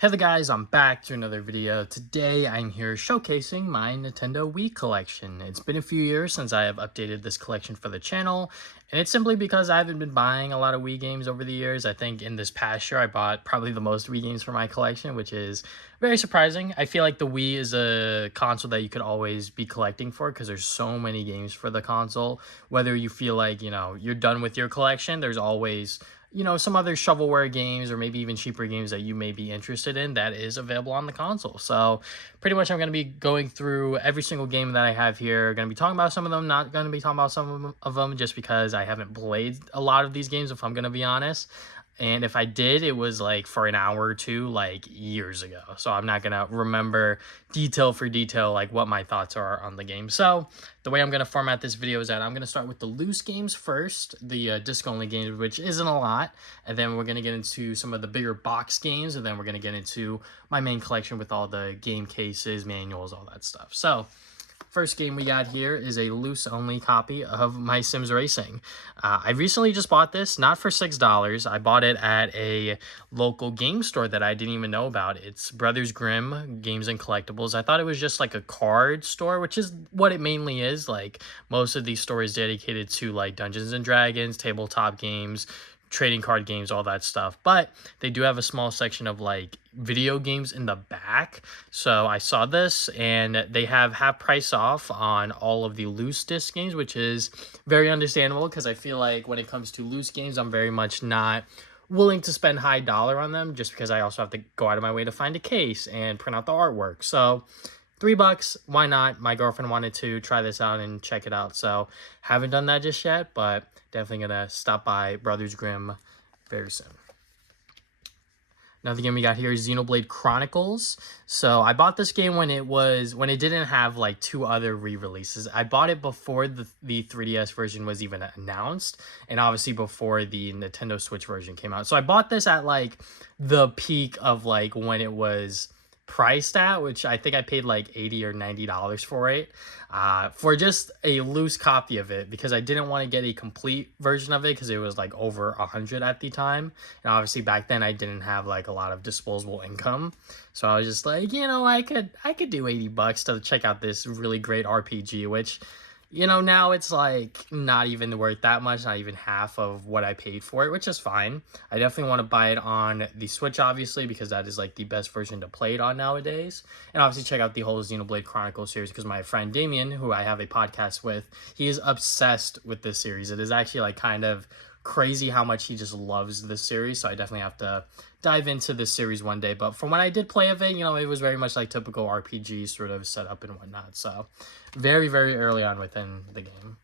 Hey there guys, I'm back to another video. Today I'm here showcasing my Nintendo Wii collection. It's been a few years since I have updated this collection for the channel, and it's simply because I haven't been buying a lot of Wii games over the years. I think in this past year I bought probably the most Wii games for my collection, which is very surprising. I feel like the Wii is a console that you could always be collecting for because there's so many games for the console. Whether you feel like, you're done with your collection, there's always some other shovelware games or maybe even cheaper games that you may be interested in that is available on the console. So pretty much I'm going to be going through every single game that I have here. Going to be talking about some of them, not going to be talking about some of them just because I haven't played a lot of these games, if I'm going to be honest. And if I did, it was like for an hour or two, like years ago. So I'm not going to remember detail for detail, like what my thoughts are on the game. So the way I'm going to format this video is that I'm going to start with the loose games first, the disc-only games, which isn't a lot. And then we're going to get into some of the bigger box games. And then we're going to get into my main collection with all the game cases, manuals, all that stuff. So first game we got here is a loose-only copy of My Sims Racing. I recently just bought this, not for $6. I bought it at a local game store that I didn't even know about. It's Brothers Grimm Games and Collectibles. I thought it was just like a card store, which is what it mainly is. Like most of these stores dedicated to like Dungeons and Dragons, tabletop games, trading card games, all that stuff. But they do have a small section of like video games in the back. So I saw this and they have half price off on all of the loose disc games, which is very understandable because I feel like when it comes to loose games, I'm very much not willing to spend high dollar on them just because I also have to go out of my way to find a case and print out the artwork. So $3, why not? My girlfriend wanted to try this out and check it out, so haven't done that just yet, but definitely gonna stop by Brothers Grimm very soon. Another game we got here is Xenoblade Chronicles. So I bought this game when it didn't have like two other re-releases. I bought it before the 3DS version was even announced, and obviously before the Nintendo Switch version came out. So I bought this at like the peak of like when it was priced at, which I think I paid like $80 or $90 for it, for just a loose copy of it because I didn't want to get a complete version of it because it was like over 100 at the time, and obviously back then I didn't have like a lot of disposable income, so I was just like, I could do $80 to check out this really great RPG, which now it's like not even worth that much, not even half of what I paid for it, which is fine. I definitely want to buy it on the Switch, obviously, because that is like the best version to play it on nowadays. And obviously check out the whole Xenoblade Chronicles series because my friend Damien, who I have a podcast with, he is obsessed with this series. It is actually like kind of crazy how much he just loves this series, so I definitely have to dive into this series one day. But from when I did play of it, it was very much like typical RPG sort of setup and whatnot, so very, very early on within the game.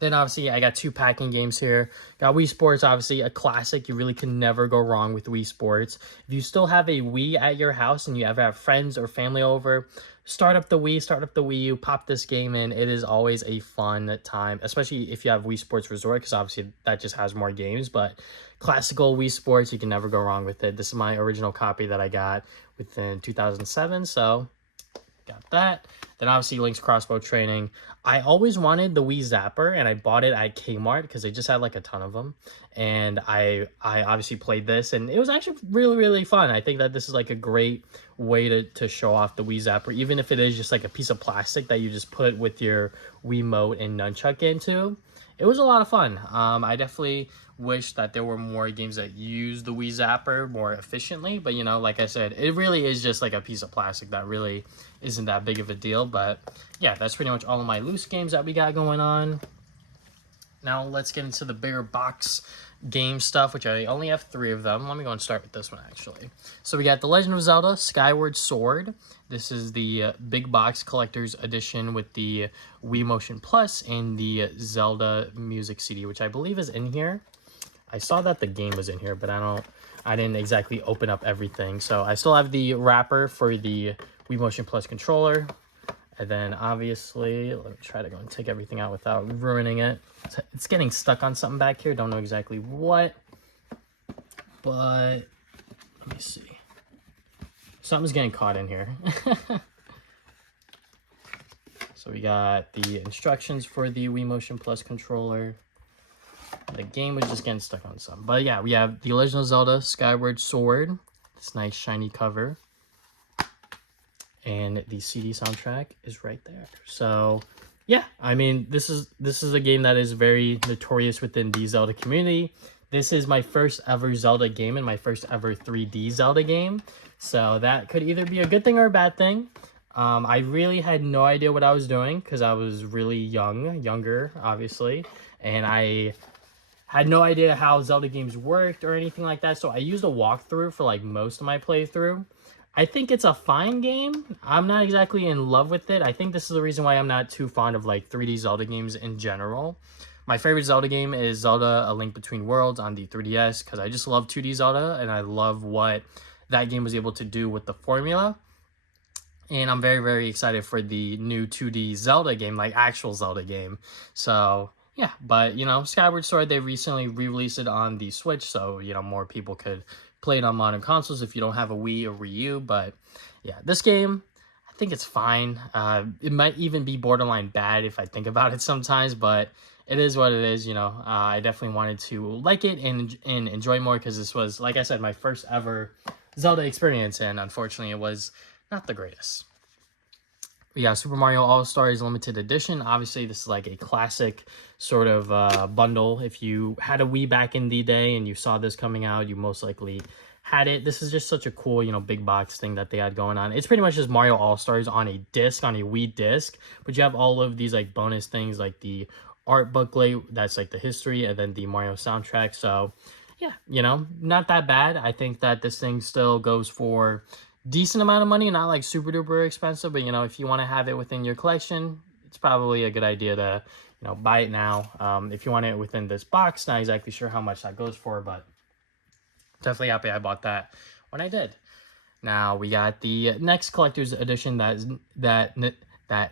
Then obviously I got two packing games here. Got Wii Sports, obviously a classic. You really can never go wrong with Wii Sports. If you still have a Wii at your house and you ever have friends or family over, start up the Wii U, pop this game in. It is always a fun time, especially if you have Wii Sports Resort, because obviously that just has more games. But classical Wii Sports, you can never go wrong with it. This is my original copy that I got within 2007, so got that. Then obviously Link's Crossbow Training. I always wanted the Wii Zapper, and I bought it at Kmart because they just had like a ton of them. And I obviously played this, and it was actually really, really fun. I think that this is like a great way to show off the Wii Zapper, even if it is just like a piece of plastic that you just put with your Wiimote and nunchuck into. It was a lot of fun. I definitely wish that there were more games that use the Wii Zapper more efficiently, but like I said, it really is just like a piece of plastic that really isn't that big of a deal. But yeah, that's pretty much all of my loose games that we got going on. Now let's get into the bigger box game stuff, which I only have 3 of them. Let me go and start with this one actually. So we got The Legend of Zelda Skyward Sword. This is the big box collector's edition with the Wii Motion Plus and the Zelda music CD, which I believe is in here. I saw that the game was in here, but I didn't exactly open up everything. So I still have the wrapper for the Wii Motion Plus controller. And then obviously, let me try to go and take everything out without ruining it. It's getting stuck on something back here. Don't know exactly what, but let me see. Something's getting caught in here. So we got the instructions for the Wii Motion Plus controller. The game was just getting stuck on some. But yeah, we have The Legend of Zelda Skyward Sword. This nice shiny cover. And the CD soundtrack is right there. So yeah, I mean, this is a game that is very notorious within the Zelda community. This is my first ever Zelda game and my first ever 3D Zelda game. So that could either be a good thing or a bad thing. I really had no idea what I was doing because I was really younger, obviously. And I had no idea how Zelda games worked or anything like that. So I used a walkthrough for like most of my playthrough. I think it's a fine game. I'm not exactly in love with it. I think this is the reason why I'm not too fond of like 3D Zelda games in general. My favorite Zelda game is Zelda A Link Between Worlds on the 3DS because I just love 2D Zelda and I love what that game was able to do with the formula. And I'm very, very excited for the new 2D Zelda game, like actual Zelda game. So yeah, but you know, Skyward Sword, they recently re-released it on the Switch, so you know, more people could play it on modern consoles if you don't have a Wii or Wii U. But yeah, this game, I think it's fine. It might even be borderline bad if I think about it sometimes, but it is what it is, you know. I definitely wanted to like it and enjoy more because this was, like I said, my first ever Zelda experience, and unfortunately it was not the greatest. We got Super Mario All-Stars Limited Edition. Obviously, this is like a classic sort of bundle. If you had a Wii back in the day and you saw this coming out, you most likely had it. This is just such a cool, you know, big box thing that they had going on. It's pretty much just Mario All-Stars on a disc, on a Wii disc. But you have all of these like bonus things like the art booklet, that's like the history, and then the Mario soundtrack. So yeah, you know, not that bad. I think that this thing still goes for decent amount of money, not like super duper expensive, but you know, if you want to have it within your collection, it's probably a good idea to, you know, buy it now. If you want it within this box, not exactly sure how much that goes for, but definitely happy I bought that when I did. Now we got the next collector's edition that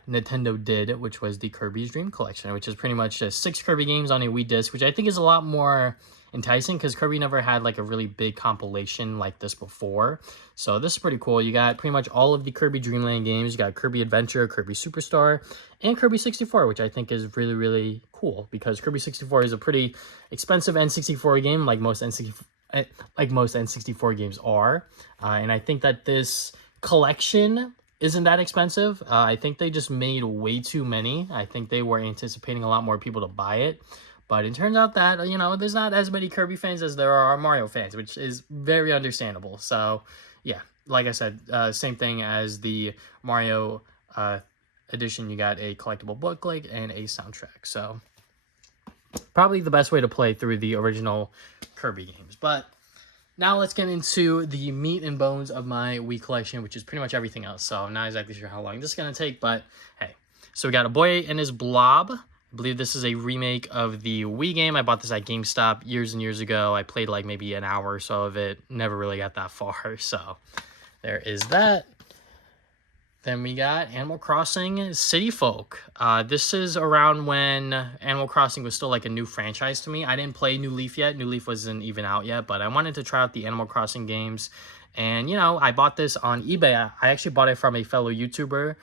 Nintendo did, which was the Kirby's Dream Collection, which is pretty much just 6 Kirby games on a Wii disc, which I think is a lot more enticing because Kirby never had like a really big compilation like this before. So this is pretty cool. You got pretty much all of the Kirby Dreamland games. You got Kirby Adventure, Kirby Superstar, and Kirby 64, which I think is really, really cool because Kirby 64 is a pretty expensive N64 game like most N64 games are. And I think that this collection isn't that expensive. I think they just made way too many. I think they were anticipating a lot more people to buy it. But it turns out that, you know, there's not as many Kirby fans as there are Mario fans, which is very understandable. So, yeah, like I said, same thing as the Mario edition. You got a collectible booklet and a soundtrack. So, probably the best way to play through the original Kirby games. But now let's get into the meat and bones of my Wii collection, which is pretty much everything else. So, I'm not exactly sure how long this is going to take, but hey. So, we got A Boy and His Blob. I believe this is a remake of the Wii game. I bought this at GameStop years and years ago. I played like maybe an hour or so of it. Never really got that far. So there is that. Then we got Animal Crossing City Folk. This is around when Animal Crossing was still like a new franchise to me. I didn't play New Leaf yet. New Leaf wasn't even out yet, but I wanted to try out the Animal Crossing games. And, you know, I bought this on eBay. I actually bought it from a fellow YouTuber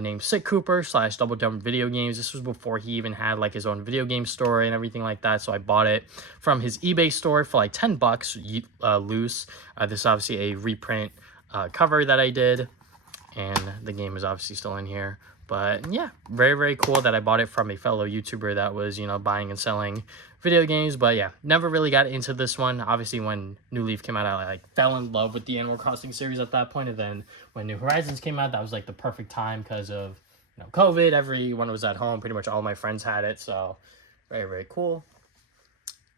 named Sick Cooper / Double Dumb Video Games. This was before he even had like his own video game store and everything like that. So I bought it from his eBay store for like $10 loose. This is obviously a reprint cover that I did. And the game is obviously still in here. But yeah, very, very cool that I bought it from a fellow YouTuber that was, you know, buying and selling video games. But yeah, never really got into this one. Obviously, when New Leaf came out, I like fell in love with the Animal Crossing series at that point. And then when New Horizons came out, that was like the perfect time because of, you know, COVID. Everyone was at home. Pretty much all my friends had it. So very, very cool.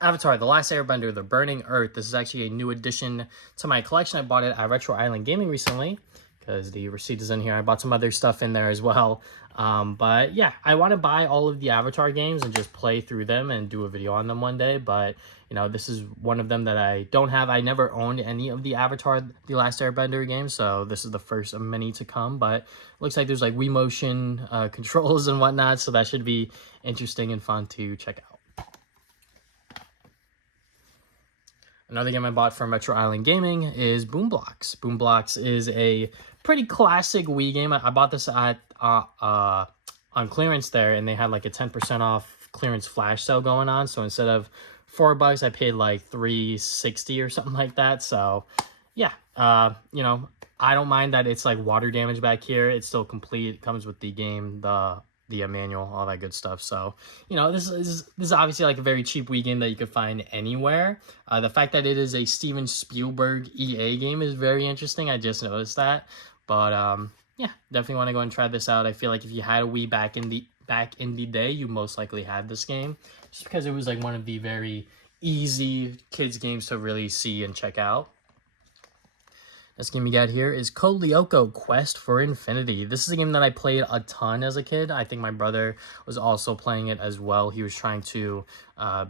Avatar: The Last Airbender, The Burning Earth. This is actually a new addition to my collection. I bought it at Retro Island Gaming recently, because the receipt is in here. I bought some other stuff in there as well. But yeah, I want to buy all of the Avatar games and just play through them and do a video on them one day. But, you know, this is one of them that I don't have. I never owned any of the Avatar: The Last Airbender games, so this is the first of many to come. But looks like there's like Wii Motion controls and whatnot, so that should be interesting and fun to check out. Another game I bought from Retro Island Gaming is Boom Blocks. Boom Blocks is a pretty classic Wii game. I bought this at on clearance there, and they had like a 10% off clearance flash sale going on. So instead of $4, I paid like $3.60 or something like that. So yeah, you know, I don't mind that it's like water damage back here. It's still complete. It comes with the game, the manual, all that good stuff. So, you know, this is obviously like a very cheap Wii game that you could find anywhere. The fact that it is a Steven Spielberg EA game is very interesting. I just noticed that, but yeah, definitely want to go and try this out. I feel like if you had a Wii back in the day, you most likely had this game, just because it was like one of the very easy kids games to really see and check out. This game we got here is Code Lyoko Quest for Infinity. This is a game that I played a ton as a kid. I think my brother was also playing it as well. He was trying to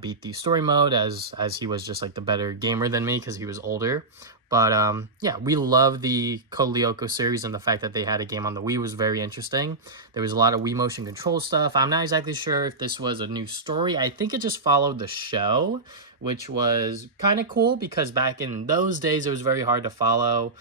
beat the story mode as he was just like the better gamer than me because he was older. But yeah, we love the Code Lyoko series, and the fact that they had a game on the Wii was very interesting. There was a lot of Wii motion control stuff. I'm not exactly sure if this was a new story. I think it just followed the show, which was kind of cool because back in those days it was very hard to follow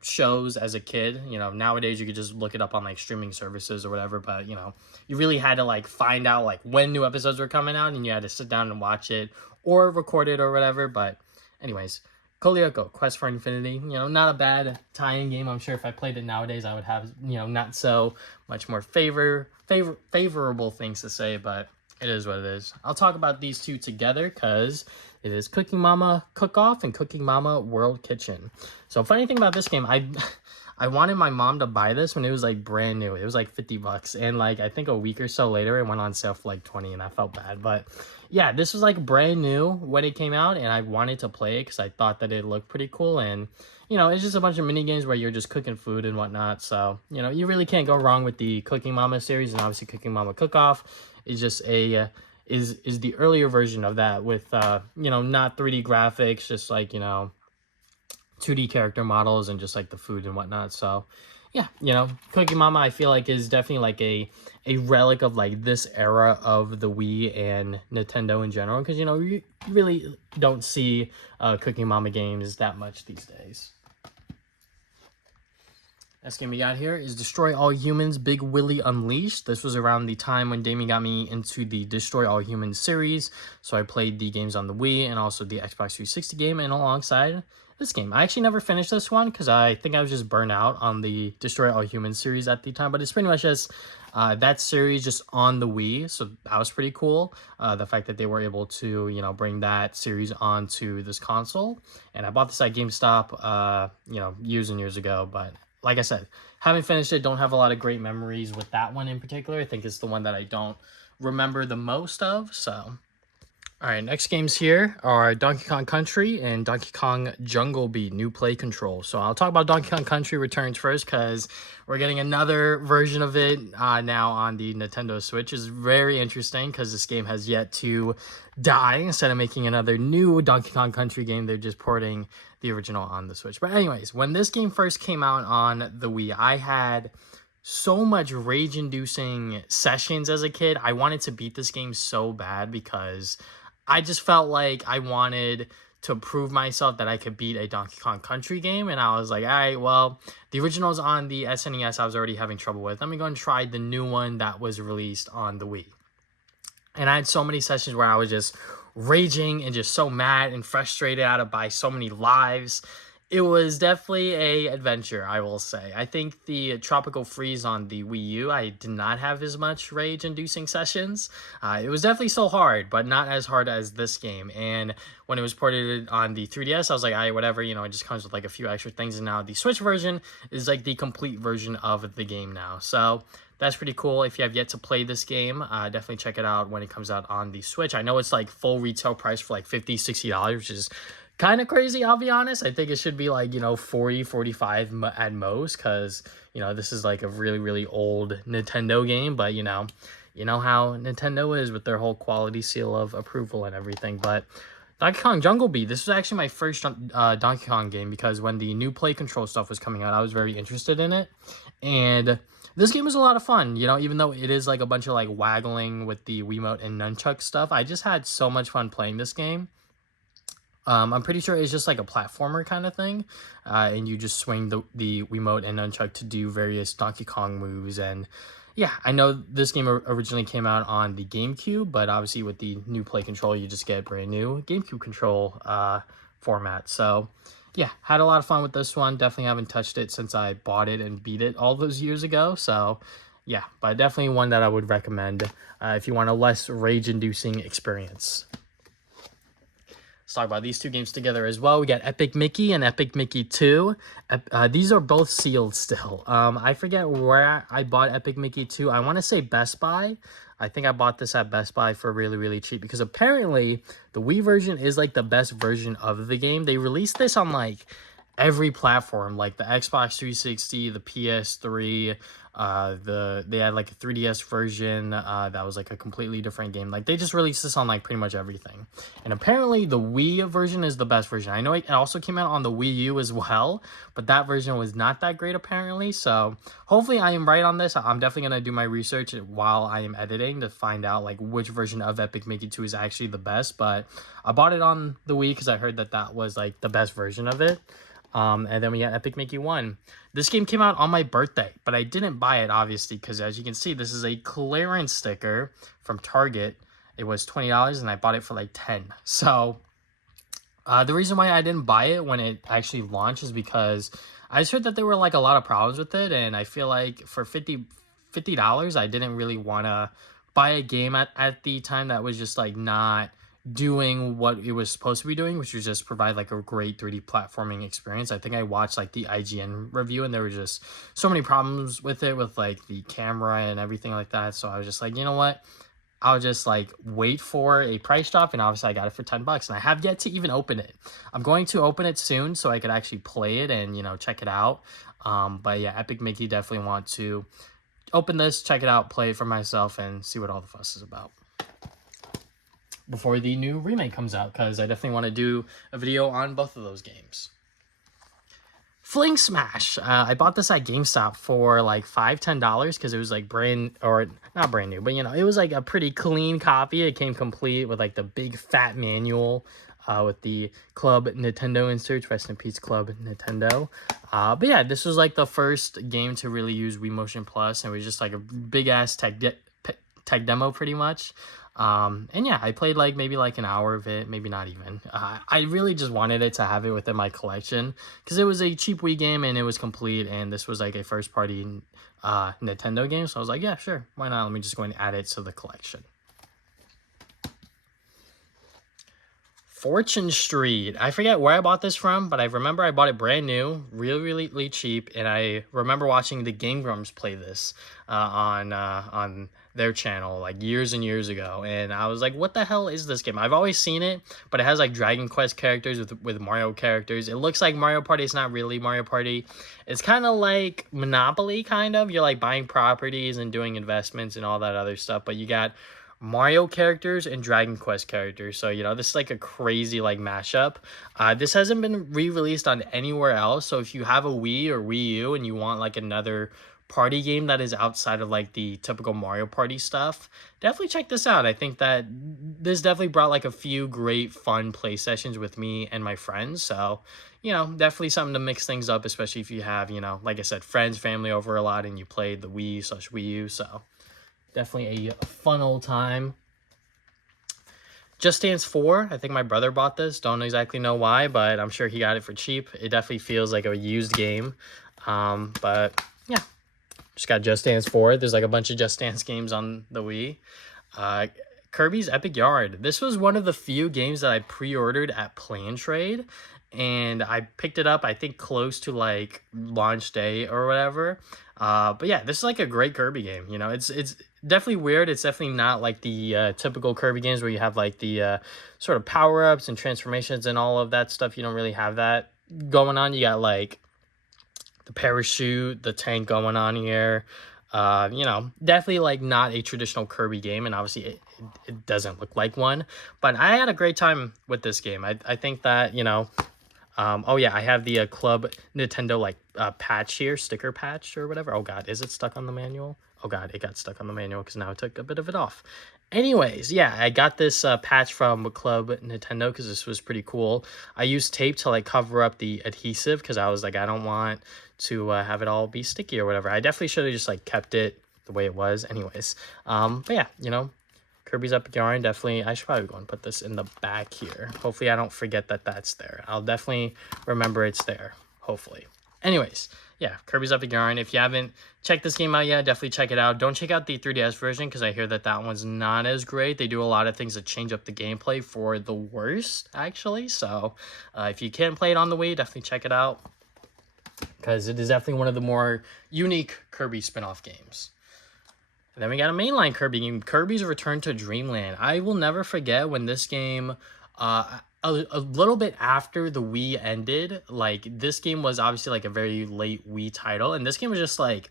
shows as a kid. You know, nowadays you could just look it up on like streaming services or whatever, but you know, you really had to like find out like when new episodes were coming out, and you had to sit down and watch it or record it or whatever. But anyways, Code Lyoko Quest for Infinity, you know, not a bad tie-in game. I'm sure if I played it nowadays I would have, you know, not so much more favorable things to say, but it is what it is. I'll talk about these two together because it is Cooking Mama Cook Off and Cooking Mama World Kitchen. So funny thing about this game, I wanted my mom to buy this when it was like brand new. It was like $50, and like I think a week or so later it went on sale for like 20, and I felt bad. But yeah, this was like brand new when it came out, and I wanted to play it because I thought that it looked pretty cool. And you know, it's just a bunch of mini games where you're just cooking food and whatnot. So you know, you really can't go wrong with the Cooking Mama series, and obviously Cooking Mama Cook Off is just a is the earlier version of that with you know, not 3D graphics, just like, you know, 2D character models and just like the food and whatnot. So yeah, you know, Cookie Mama I feel like is definitely like a relic of like this era of the Wii and Nintendo in general, because you know, you really don't see Cookie Mama games that much these days. Next game we got here is Destroy All Humans Big Willy Unleashed. This was around the time when Damien got me into the Destroy All Humans series. So I played the games on the Wii and also the Xbox 360 game, and alongside this game. I actually never finished this one because I think I was just burnt out on the Destroy All Humans series at the time. But it's pretty much just that series just on the Wii. So that was pretty cool. The fact that they were able to, you know, bring that series onto this console. And I bought this at GameStop, you know, years and years ago. But like I said, haven't finished it. Don't have a lot of great memories with that one in particular. I think it's the one that I don't remember the most of. So, all right, next games here are Donkey Kong Country and Donkey Kong Jungle Beat New Play Control. So I'll talk about Donkey Kong Country Returns first because we're getting another version of it now on the Nintendo Switch. It's very interesting because this game has yet to die. Instead of making another new Donkey Kong Country game, they're just porting the original on the Switch. But anyways, when this game first came out on the Wii, I had so much rage-inducing sessions as a kid. I wanted to beat this game so bad because I just felt like I wanted to prove myself that I could beat a Donkey Kong Country game. And I was like, all right, well, the originals on the SNES I was already having trouble with. Let me go and try the new one that was released on the Wii. And I had so many sessions where I was just raging and just so mad and frustrated out of by so many lives. It was definitely a adventure, I will say. I think the Tropical Freeze on the Wii U, I did not have as much rage-inducing sessions. It was definitely so hard, but not as hard as this game. And when it was ported on the 3DS, I was like, all right, whatever, you know, it just comes with like a few extra things. And now the Switch version is like the complete version of the game now. So that's pretty cool. If you have yet to play this game, definitely check it out when it comes out on the Switch. I know it's like full retail price for like $50, $60, which is kind of crazy, I'll be honest. I think it should be like, you know, 40, 45 at most, because, you know, this is like a really, really old Nintendo game. But, you know how Nintendo is with their whole quality seal of approval and everything. But Donkey Kong Jungle Beat, this was actually my first Donkey Kong game, because when the new play control stuff was coming out, I was very interested in it. And this game was a lot of fun, you know, even though it is like a bunch of like waggling with the Wiimote and nunchuck stuff. I just had so much fun playing this game. I'm pretty sure it's just like a platformer kind of thing, and you just swing the Wiimote and nunchuck to do various Donkey Kong moves. And yeah, I know this game originally came out on the GameCube, but obviously with the new play control, you just get brand new GameCube control format. So yeah, had a lot of fun with this one. Definitely haven't touched it since I bought it and beat it all those years ago. So, yeah, but definitely one that I would recommend if you want a less rage-inducing experience. Let's talk about these two games together as well. We got Epic Mickey and Epic Mickey 2. These are both sealed still. I forget where I bought Epic Mickey 2. I want to say Best Buy. I think I bought this at Best Buy for really, really cheap because apparently the Wii version is like the best version of the game. They released this on like every platform, like the Xbox 360, the PS3, they had like a 3DS version that was like a completely different game. Like they just released this on like pretty much everything. And apparently the Wii version is the best version. I know it also came out on the Wii U as well, but that version was not that great apparently. So hopefully I am right on this. I'm definitely gonna do my research while I am editing to find out like which version of Epic Mickey 2 is actually the best. But I bought it on the Wii because I heard that that was like the best version of it. And then we got Epic Mickey 1. This game came out on my birthday, but I didn't buy it, obviously, because as you can see, this is a clearance sticker from Target. It was $20, and I bought it for like 10. So, the reason why I didn't buy it when it actually launched is because I just heard that there were like a lot of problems with it, and I feel like for $50, I didn't really want to buy a game at the time that was just like not doing what it was supposed to be doing, which was just provide like a great 3D platforming experience. I think I watched like the IGN review and there were just so many problems with it, with like the camera and everything like that. So I was just like, you know what? I'll just like wait for a price drop, and obviously I got it for $10 and I have yet to even open it. I'm going to open it soon so I could actually play it and, you know, check it out. But yeah, Epic Mickey, definitely want to open this, check it out, play it for myself, and see what all the fuss is about before the new remake comes out, because I definitely want to do a video on both of those games. Fling Smash. I bought this at GameStop for like $10 because it was like not brand new, but you know, it was like a pretty clean copy. It came complete with like the big fat manual with the Club Nintendo inserts. Rest in peace, Club Nintendo. But yeah, this was like the first game to really use Wii Motion Plus, and it was just like a big ass tech demo pretty much. And yeah, I played like maybe like an hour of it, maybe not even. I really just wanted it to have it within my collection because it was a cheap Wii game and it was complete, and this was like a first party Nintendo game. So I was like, yeah, sure, why not? Let me just go and add it to the collection. Fortune Street. I forget where I bought this from, but I remember I bought it brand new, really cheap, and I remember watching the Game Grumps play this on their channel like years and years ago, and I was like, what the hell is this game? I've always seen it, but it has like Dragon Quest characters with Mario characters. It looks like Mario Party. It's not really Mario Party. It's kind of like Monopoly, kind of. You're like buying properties and doing investments and all that other stuff, but you got Mario characters and Dragon Quest characters. So, you know, this is like a crazy like mashup. This hasn't been re-released on anywhere else. So if you have a Wii or Wii U and you want like another party game that is outside of like the typical Mario Party stuff, definitely check this out. I think that this definitely brought like a few great fun play sessions with me and my friends. So, you know, definitely something to mix things up, especially if you have, you know, like I said, friends, family over a lot and you played the Wii/Wii U. So definitely a fun old time. Just Dance 4. I think my brother bought this. Don't exactly know why, but I'm sure he got it for cheap. It definitely feels like a used game. But yeah, just got Just Dance 4. There's like a bunch of Just Dance games on the Wii. Kirby's Epic Yard. This was one of the few games that I pre-ordered at Plan Trade, and I picked it up, I think, close to like launch day or whatever. But yeah, this is like a great Kirby game. You know, it's definitely weird. It's definitely not like the typical Kirby games where you have like the sort of power-ups and transformations and all of that stuff. You don't really have that going on. You got like the parachute, the tank going on here. You know, definitely like not a traditional Kirby game, and obviously it doesn't look like one. But I had a great time with this game. I think that, you know, oh yeah, I have the Club Nintendo like patch here, sticker patch or whatever. Oh god, is it stuck on the manual? Oh god, it got stuck on the manual because now I took a bit of it off. Anyways, yeah, I got this patch from Club Nintendo because this was pretty cool. I used tape to like cover up the adhesive because I was like, I don't want to have it all be sticky or whatever. I definitely should have just like kept it the way it was anyways. But yeah, you know, Kirby's Epic Yarn, definitely. I should probably go and put this in the back here. Hopefully I don't forget that that's there. I'll definitely remember it's there, hopefully. Anyways, yeah, Kirby's Epic Yarn. If you haven't checked this game out yet, definitely check it out. Don't check out the 3DS version because I hear that that one's not as great. They do a lot of things to change up the gameplay for the worst, actually. So if you can play it on the Wii, definitely check it out because it is definitely one of the more unique Kirby spin-off games. And then we got a mainline Kirby game, Kirby's Return to Dreamland. I will never forget when this game, a little bit after the Wii ended, like this game was obviously like a very late Wii title, and this game was just like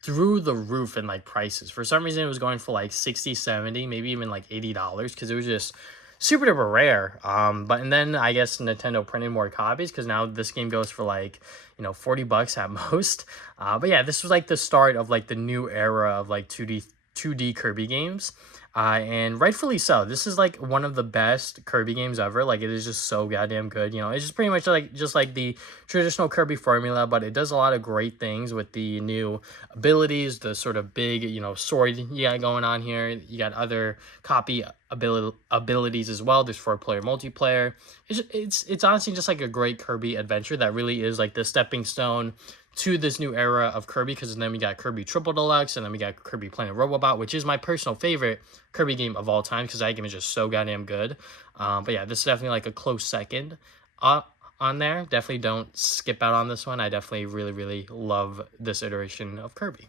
through the roof in like prices. For some reason it was going for like 60, 70, maybe even like $80 because it was just super duper rare. And then I guess Nintendo printed more copies because now this game goes for like, you know, $40 at most. But yeah, this was like the start of like the new era of like 2D Kirby games. And rightfully so. This is like one of the best Kirby games ever. Like it is just so goddamn good. You know, it's just pretty much like just like the traditional Kirby formula, but it does a lot of great things with the new abilities, the sort of big, you know, sword you got going on here. You got other copy abilities as well. There's 4-player multiplayer. It's honestly just like a great Kirby adventure that really is like the stepping stone to this new era of Kirby, because then we got Kirby Triple Deluxe, and then we got Kirby Planet Robobot, which is my personal favorite Kirby game of all time, because that game is just so goddamn good. But yeah, this is definitely like a close second on there. Definitely don't skip out on this one. I definitely really, really love this iteration of Kirby.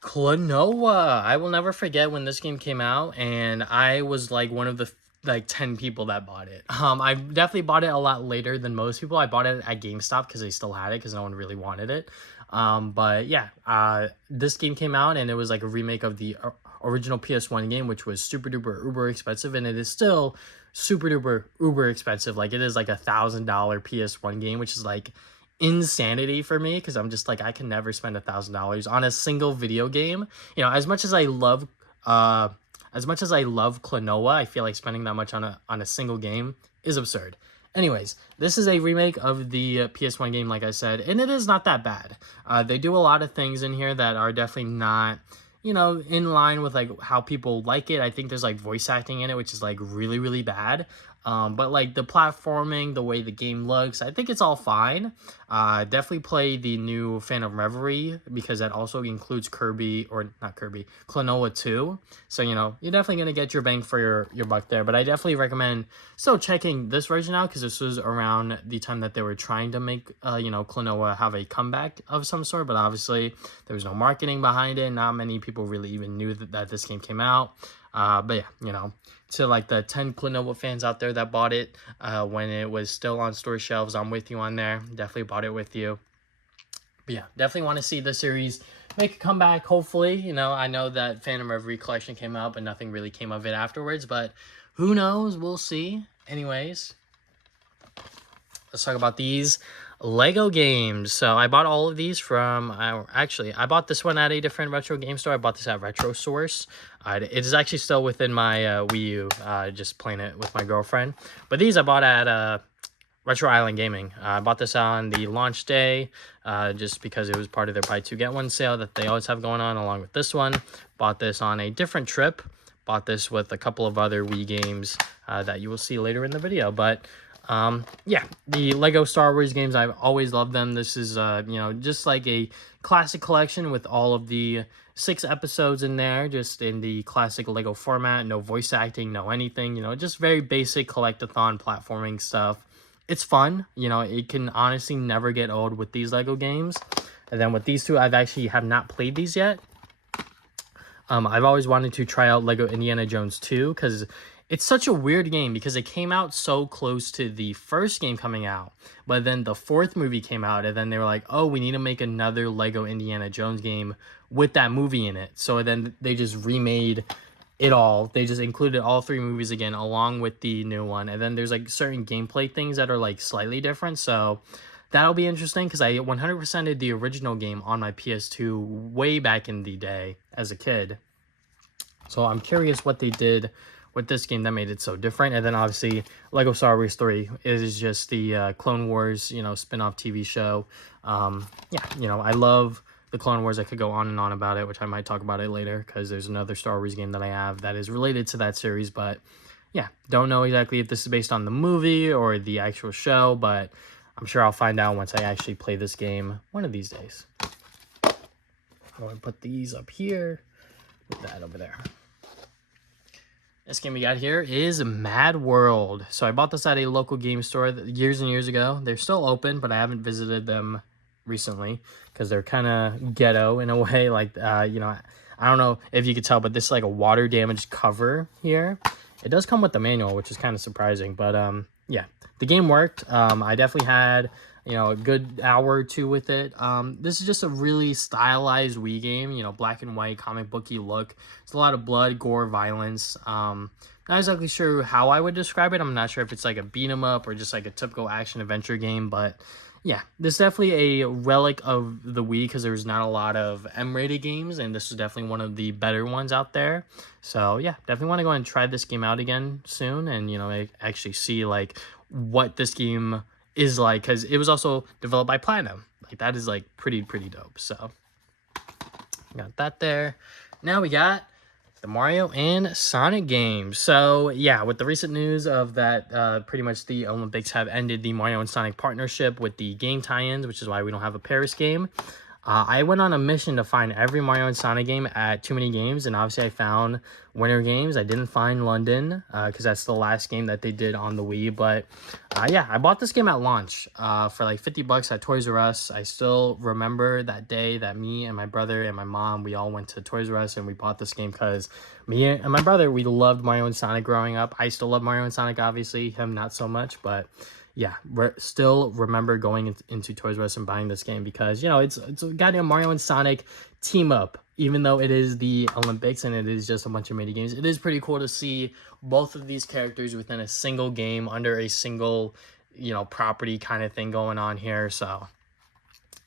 Klonoa. I will never forget when this game came out, and I was like one of the like 10 people that bought it. I definitely bought it a lot later than most people. I bought it at GameStop because they still had it because no one really wanted it. But yeah, this game came out and it was like a remake of the original PS1 game, which was super duper uber expensive, and it is still super duper uber expensive. Like it is like $1,000 PS1 game, which is like insanity for me because I'm just like, I can never spend $1,000 on a single video game. You know, as much as I love Klonoa, I feel like spending that much on a single game is absurd. Anyways, this is a remake of the PS1 game, like I said, and it is not that bad. They do a lot of things in here that are definitely not, you know, in line with like how people like it. I think there's like voice acting in it, which is like really, really bad. But like the platforming, the way the game looks, I think it's all fine. Definitely play the new Phantom Reverie because that also includes Klonoa 2. So, you know, you're definitely going to get your bang for your buck there. But I definitely recommend still checking this version out because this was around the time that they were trying to make, you know, Klonoa have a comeback of some sort. But obviously there was no marketing behind it. Not many people really even knew that this game came out. But yeah, you know, to like the 10 Klonoa fans out there that bought it when it was still on store shelves, I'm with you on there. Definitely bought it with you. But yeah, definitely want to see the series make a comeback, hopefully. You know, I know that Phantom Reverie Collection came out, but nothing really came of it afterwards. But who knows? We'll see. Anyways, let's talk about these Lego games. So I bought all of these from, actually, I bought this one at a different retro game store. I bought this at Retro Source. It is actually still within my Wii U, just playing it with my girlfriend. But these I bought at Retro Island Gaming. I bought this on the launch day, just because it was part of their buy two get one sale that they always have going on along with this one. Bought this on a different trip. Bought this with a couple of other Wii games that you will see later in the video. But yeah, the Lego Star Wars games, I've always loved them. This is, you know, just like a classic collection with all of the 6 episodes in there, just in the classic Lego format, no voice acting, no anything, you know, just very basic collectathon platforming stuff. It's fun, you know, it can honestly never get old with these Lego games. And then with these two, I've actually have not played these yet. I've always wanted to try out Lego Indiana Jones 2 because it's such a weird game because it came out so close to the first game coming out, but then the 4th movie came out, and then they were like, oh, we need to make another Lego Indiana Jones game with that movie in it. So then they just remade it all. They just included all 3 movies again along with the new one, and then there's like certain gameplay things that are like slightly different. So that'll be interesting because I 100%ed the original game on my PS2 way back in the day as a kid. So I'm curious what they did with this game that made it so different. And then obviously Lego Star Wars 3 is just the Clone Wars, you know, spin-off TV show. Yeah, you know, I love the Clone Wars, I could go on and on about it, which I might talk about it later because there's another Star Wars game that I have that is related to that series. But yeah, don't know exactly if this is based on the movie or the actual show, but I'm sure I'll find out once I actually play this game one of these days. I'm going to put these up here, put that over there. This game we got here is Mad World. So I bought this at a local game store years and years ago. They're still open, but I haven't visited them recently because they're kind of ghetto in a way. Like, you know, I don't know if you could tell, but this is like a water damaged cover here. It does come with the manual, which is kind of surprising. But yeah, the game worked. I definitely had, you know, a good hour or two with it. This is just a really stylized Wii game, you know, black and white, comic booky look. It's a lot of blood, gore, violence. Not exactly sure how I would describe it. I'm not sure if it's like a beat 'em up or just like a typical action adventure game, but yeah, this is definitely a relic of the Wii because there's not a lot of M-rated games, and this is definitely one of the better ones out there. So yeah, definitely want to go and try this game out again soon, and you know, actually see like what this game is like, because it was also developed by Platinum. Like that is like pretty dope. So got that there. Now we got the Mario and Sonic games. So yeah, with the recent news of that, pretty much the Olympics have ended the Mario and Sonic partnership with the game tie-ins, which is why we don't have a Paris game. I went on a mission to find every Mario and Sonic game at Too Many Games, and obviously I found Winter Games. I didn't find London because that's the last game that they did on the Wii. But yeah, I bought this game at launch for like $50 at Toys R Us. I still remember that day that me and my brother and my mom, we all went to Toys R Us and we bought this game because me and my brother, we loved Mario and Sonic growing up. I still love Mario and Sonic, obviously. Him, not so much, but yeah, still remember going into Toys R Us and buying this game because, you know, it's a goddamn Mario and Sonic team up. Even though it is the Olympics and it is just a bunch of mini games, it is pretty cool to see both of these characters within a single game under a single, you know, property kind of thing going on here. So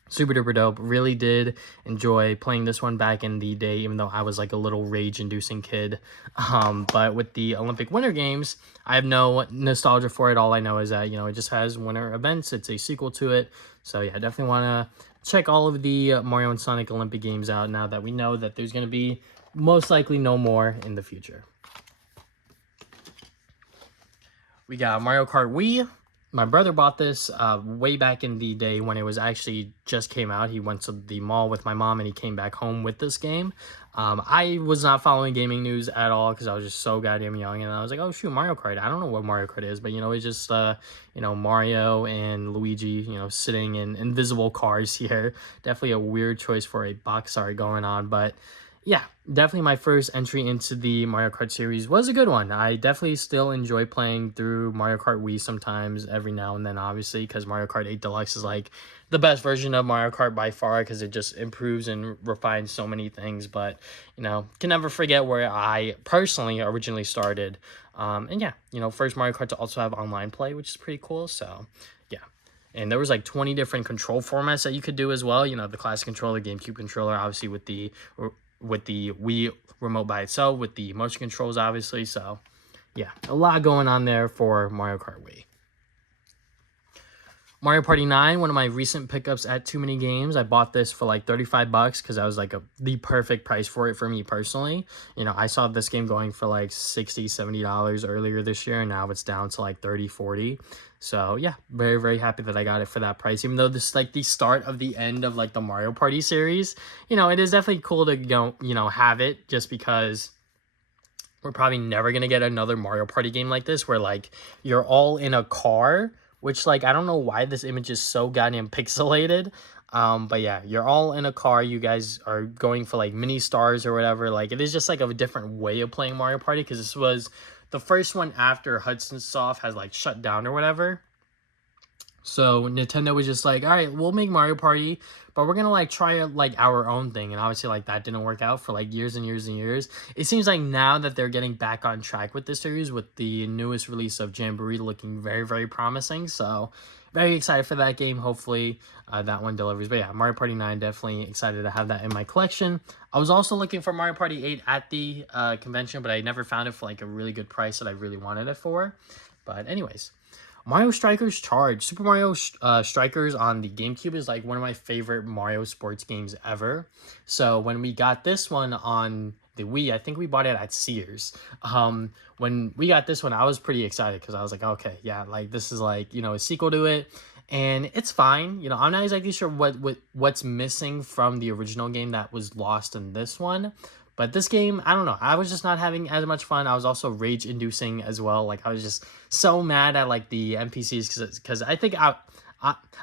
super duper dope. Really did enjoy playing this one back in the day, even though I was like a little rage inducing kid. But with the Olympic Winter Games, I have no nostalgia for it. All I know is that, you know, it just has winter events. It's a sequel to it. So yeah, I definitely want to check all of the Mario and Sonic Olympic games out now that we know that there's going to be most likely no more in the future. We got Mario Kart Wii. My brother bought this way back in the day when it was actually just came out. He went to the mall with my mom and he came back home with this game. I was not following gaming news at all because I was just so goddamn young, and I was like, oh shoot, Mario Kart. I don't know what Mario Kart is, but you know, it's just you know, Mario and Luigi, you know, sitting in invisible cars here. Definitely a weird choice for a box art going on, but yeah, definitely my first entry into the Mario Kart series was a good one. I definitely still enjoy playing through Mario Kart Wii sometimes, every now and then, obviously, because Mario Kart 8 Deluxe is like the best version of Mario Kart by far because it just improves and refines so many things. But, you know, can never forget where I personally originally started. And yeah, you know, first Mario Kart to also have online play, which is pretty cool. So yeah. And there was like 20 different control formats that you could do as well. You know, the classic controller, GameCube controller, obviously with the Wii remote by itself, with the motion controls, obviously. So yeah, a lot going on there for Mario Kart Wii. Mario Party 9, one of my recent pickups at Too Many Games. I bought this for like $35 because I was like the perfect price for it for me personally. You know, I saw this game going for like $60, $70 earlier this year, and now it's down to like $30, $40. So yeah, very happy that I got it for that price. Even though this is like the start of the end of like the Mario Party series, you know, it is definitely cool to go, you know, have it just because we're probably never gonna get another Mario Party game like this where like you're all in a car. Which, like, I don't know why this image is so goddamn pixelated. But yeah, you're all in a car. You guys are going for, like, mini stars or whatever. Like, it is just, like, a different way of playing Mario Party. Because this was the first one after Hudson Soft has, like, shut down or whatever. So Nintendo was just like, all right, we'll make Mario Party, but we're gonna like try like our own thing. And obviously like that didn't work out for like years and years and years. It seems like now that they're getting back on track with this series with the newest release of Jamboree looking very promising. So very excited for that game. Hopefully that one delivers. But yeah, Mario Party 9, definitely excited to have that in my collection. I was also looking for Mario Party 8 at the convention, but I never found it for like a really good price that I really wanted it for. But anyways, Mario Strikers Charge. Super Mario Strikers on the GameCube is like one of my favorite Mario sports games ever. So when we got this one on the Wii, I think we bought it at Sears. When we got this one, I was pretty excited because I was like, okay, yeah, like this is like, you know, a sequel to it. And it's fine. You know, I'm not exactly sure what's missing from the original game that was lost in this one. But this game, I don't know. I was just not having as much fun. I was also rage inducing as well. Like I was just so mad at like the NPCs because I think I'm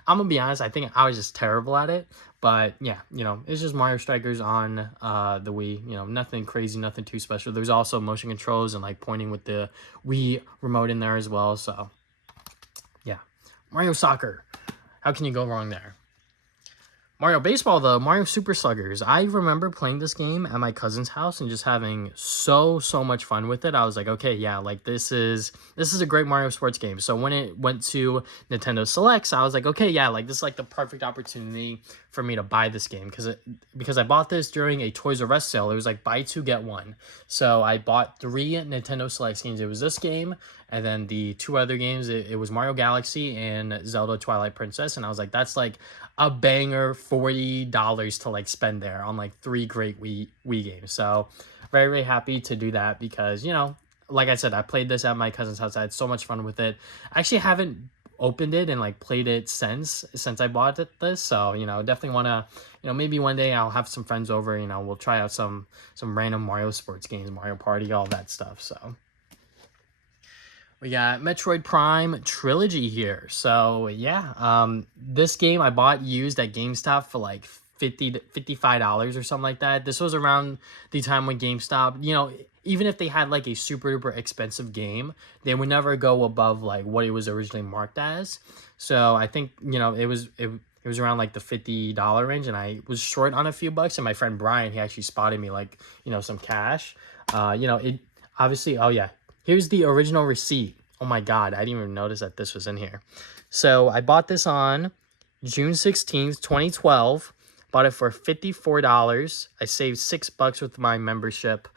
gonna be honest. I think I was just terrible at it. But yeah, you know, it's just Mario Strikers on the Wii. You know, nothing crazy, nothing too special. There's also motion controls and like pointing with the Wii remote in there as well. So yeah, Mario Soccer. How can you go wrong there? Mario Baseball, though, Mario Super Sluggers. I remember playing this game at my cousin's house and just having so much fun with it. I was like, okay, yeah, like this is a great Mario sports game. So when it went to Nintendo Selects, I was like, okay, yeah, like this is like the perfect opportunity for me to buy this game because I bought this during a Toys R Us sale. It was like buy two get one. So I bought 3 Nintendo Selects games. It was this game, and then the 2 other games. It was Mario Galaxy and Zelda Twilight Princess, and I was like, that's like a banger $40 to like spend there on like 3 great Wii games. So very happy to do that because, you know, like I said, I played this at my cousin's house. I had so much fun with it. I actually haven't opened it and like played it since I bought this. So, you know, definitely want to, you know, maybe one day I'll have some friends over, you know, we'll try out some random Mario sports games, Mario Party, all that stuff. So we got Metroid Prime Trilogy here. So yeah, this game I bought used at GameStop for like $50 to $55 or something like that. This was around the time when GameStop, you know, even if they had like a super duper expensive game, they would never go above like what it was originally marked as. So I think, you know, it was around like the $50 range, and I was short on a few bucks, and my friend Brian, he actually spotted me like, you know, some cash. You know, it obviously, oh yeah, here's the original receipt. Oh my God, I didn't even notice that this was in here. So I bought this on June 16th, 2012. Bought it for $54. I saved $6 with my membership.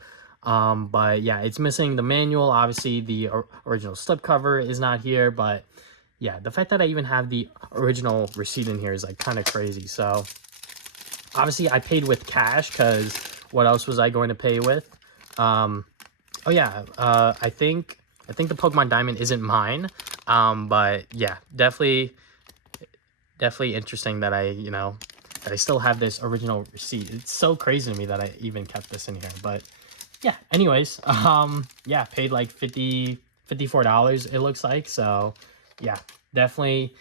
But yeah, it's missing the manual. Obviously, the original slipcover is not here. But yeah, the fact that I even have the original receipt in here is like kind of crazy. So obviously, I paid with cash because what else was I going to pay with? Oh yeah, I think the Pokemon Diamond isn't mine. But yeah, definitely interesting that I still have this original receipt. It's so crazy to me that I even kept this in here. But yeah, anyways, yeah, paid like $54, it looks like. So yeah, definitely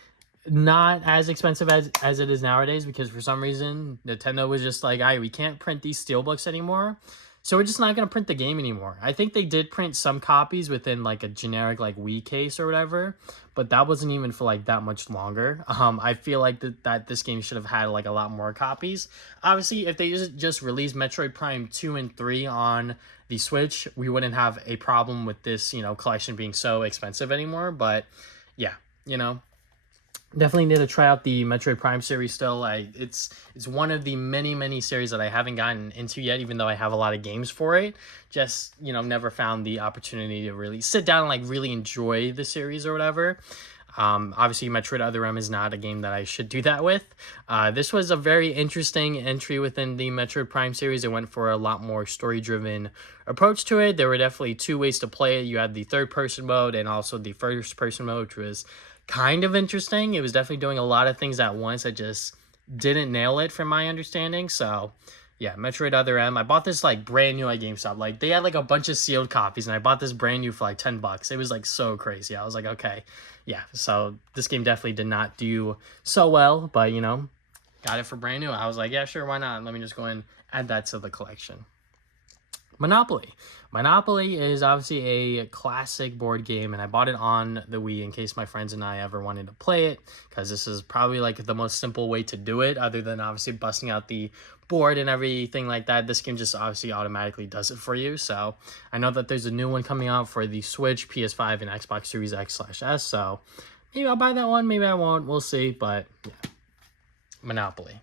not as expensive as it is nowadays, because for some reason Nintendo was just like, all right, we can't print these steelbooks anymore, so we're just not going to print the game anymore. I think they did print some copies within like a generic like Wii case or whatever, but that wasn't even for like that much longer. I feel like that this game should have had like a lot more copies. Obviously, if they just released Metroid Prime 2 and 3 on the Switch, we wouldn't have a problem with this, you know, collection being so expensive anymore. But yeah, you know, definitely need to try out the Metroid Prime series still. It's one of the many series that I haven't gotten into yet, even though I have a lot of games for it. Just, you know, never found the opportunity to really sit down and like really enjoy the series or whatever. Obviously, Metroid Other M is not a game that I should do that with. This was a very interesting entry within the Metroid Prime series. It went for a lot more story-driven approach to it. There were definitely 2 ways to play it. You had the third-person mode and also the first-person mode, which was kind of interesting. It was definitely doing a lot of things at once. I just didn't nail it from my understanding. So yeah, Metroid Other M. I bought this like brand new at GameStop. Like they had like a bunch of sealed copies, and I bought this brand new for like $10. It was like so crazy. I was like, okay, yeah. So this game definitely did not do so well, but you know, got it for brand new. I was like, yeah, sure, why not? Let me just go and add that to the collection. Monopoly. Monopoly is obviously a classic board game, and I bought it on the Wii in case my friends and I ever wanted to play it, because this is probably like the most simple way to do it, other than obviously busting out the board and everything like that. This game just obviously automatically does it for you. So I know that there's a new one coming out for the Switch, PS5, and Xbox Series X/S. So maybe I'll buy that one, maybe I won't. We'll see. But yeah, Monopoly.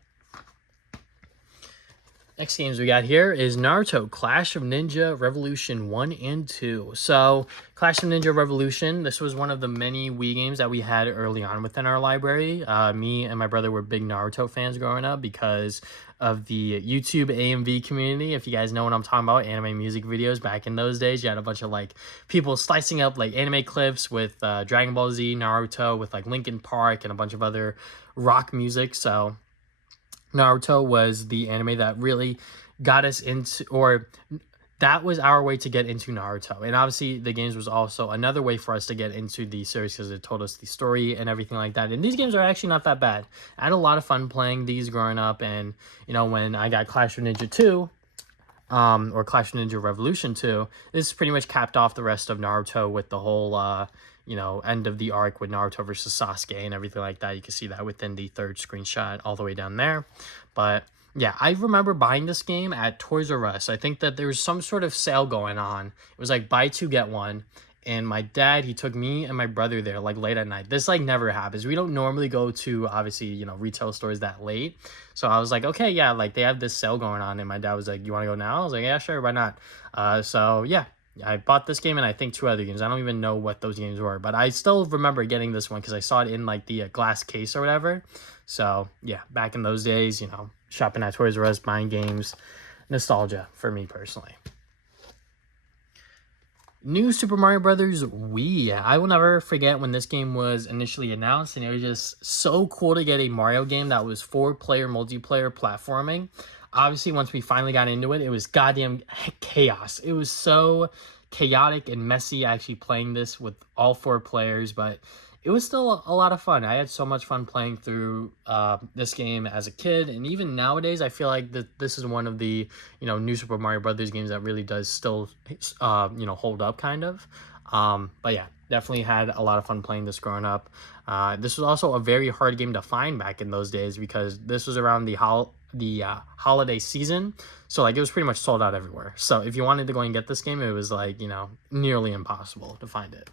Next games we got here is Naruto Clash of Ninja Revolution 1 and 2. So, Clash of Ninja Revolution, this was one of the many Wii games that we had early on within our library. Me and my brother were big Naruto fans growing up because of the YouTube AMV community. If you guys know what I'm talking about, anime music videos back in those days, you had a bunch of like people slicing up like anime clips with Dragon Ball Z, Naruto, with like Linkin Park and a bunch of other rock music. So, Naruto was the anime that really got us into, or that was our way to get into Naruto. And obviously, the games was also another way for us to get into the series because it told us the story and everything like that. And these games are actually not that bad. I had a lot of fun playing these growing up. And, you know, when I got Clash of Ninja 2, or Clash of Ninja Revolution 2, this pretty much capped off the rest of Naruto with the whole, you know, end of the arc with Naruto versus Sasuke and everything like that. You can see that within the third screenshot all the way down there. But yeah, I remember buying this game at Toys R Us. I think that there was some sort of sale going on. It was like buy two, get one. And my dad, he took me and my brother there like late at night. This like never happens. We don't normally go to, obviously, you know, retail stores that late. So I was like, okay, yeah, like they have this sale going on. And my dad was like, you want to go now? I was like, yeah, sure, why not? So yeah, I bought this game and I think two other games. I don't even know what those games were, but I still remember getting this one because I saw it in like the glass case or whatever. So yeah, back in those days, you know, shopping at Toys R Us, buying games, nostalgia for me personally. New Super Mario Brothers Wii. I will never forget when this game was initially announced, and it was just so cool to get a Mario game that was 4-player multiplayer platforming. Obviously, once we finally got into it, it was goddamn chaos. It was so chaotic and messy actually playing this with all 4 players, but it was still a lot of fun. I had so much fun playing through this game as a kid, and even nowadays, I feel like this is one of the, you know, New Super Mario Brothers games that really does still, you know, hold up kind of. But yeah, definitely had a lot of fun playing this growing up. This was also a very hard game to find back in those days because this was around the holiday season, so like it was pretty much sold out everywhere. So if you wanted to go and get this game, it was like, you know, nearly impossible to find it.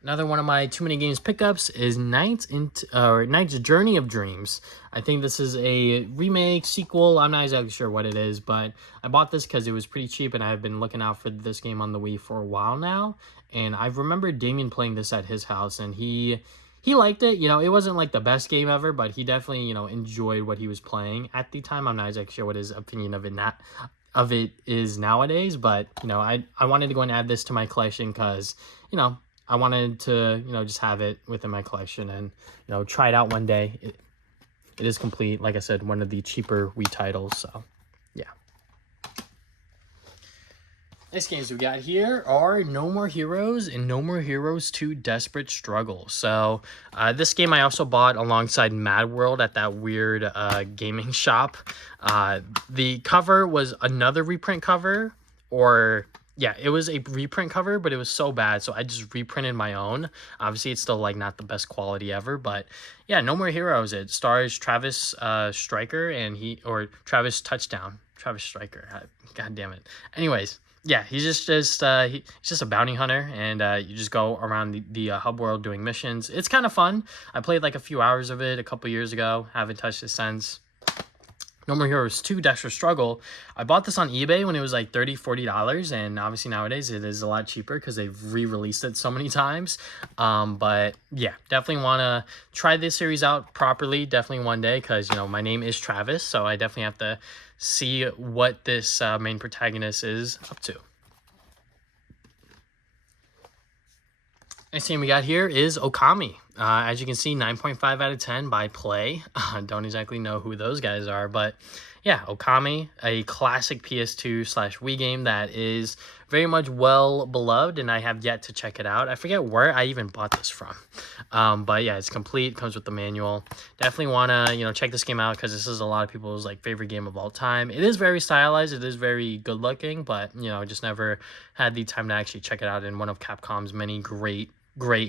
Another one of my too many games pickups is Knight's Journey of Dreams. I think this is a remake, sequel. I'm not exactly sure what it is, but I bought this because it was pretty cheap, and I've been looking out for this game on the Wii for a while now. And I remember Damien playing this at his house, and he liked it. You know, it wasn't like the best game ever, but he definitely, you know, enjoyed what he was playing at the time. I'm not exactly sure what his opinion of it is nowadays, but you know, I wanted to go and add this to my collection because, you know, I wanted to, you know, just have it within my collection and, you know, try it out one day. It is complete. Like I said, one of the cheaper Wii titles. So, yeah. Next games we got here are No More Heroes and No More Heroes 2 Desperate Struggle. So, this game I also bought alongside Mad World at that weird gaming shop. The cover was another reprint cover, or yeah, it was a reprint cover, but it was so bad, so I just reprinted my own. Obviously, it's still like not the best quality ever, but yeah, No More Heroes. It stars Travis Stryker and Travis Touchdown, Travis Stryker. God damn it. Anyways, yeah, he's just a bounty hunter, and you just go around the hub world doing missions. It's kind of fun. I played like a few hours of it a couple years ago. Haven't touched it since. No More Heroes 2 Desperate Struggle. I bought this on eBay when it was like $30, $40, and obviously nowadays it is a lot cheaper because they've re-released it so many times. But yeah, definitely want to try this series out properly, definitely one day, because, you know, my name is Travis, so I definitely have to see what this main protagonist is up to. Next game we got here is Okami. As you can see, 9.5 out of 10 by Play. Don't exactly know who those guys are, but yeah, Okami, a classic PS2/Wii game that is very much well beloved, and I have yet to check it out. I forget where I even bought this from, but yeah, it's complete. Comes with the manual. Definitely want to, you know, check this game out because this is a lot of people's like favorite game of all time. It is very stylized. It is very good looking, but you know, just never had the time to actually check it out in one of Capcom's many great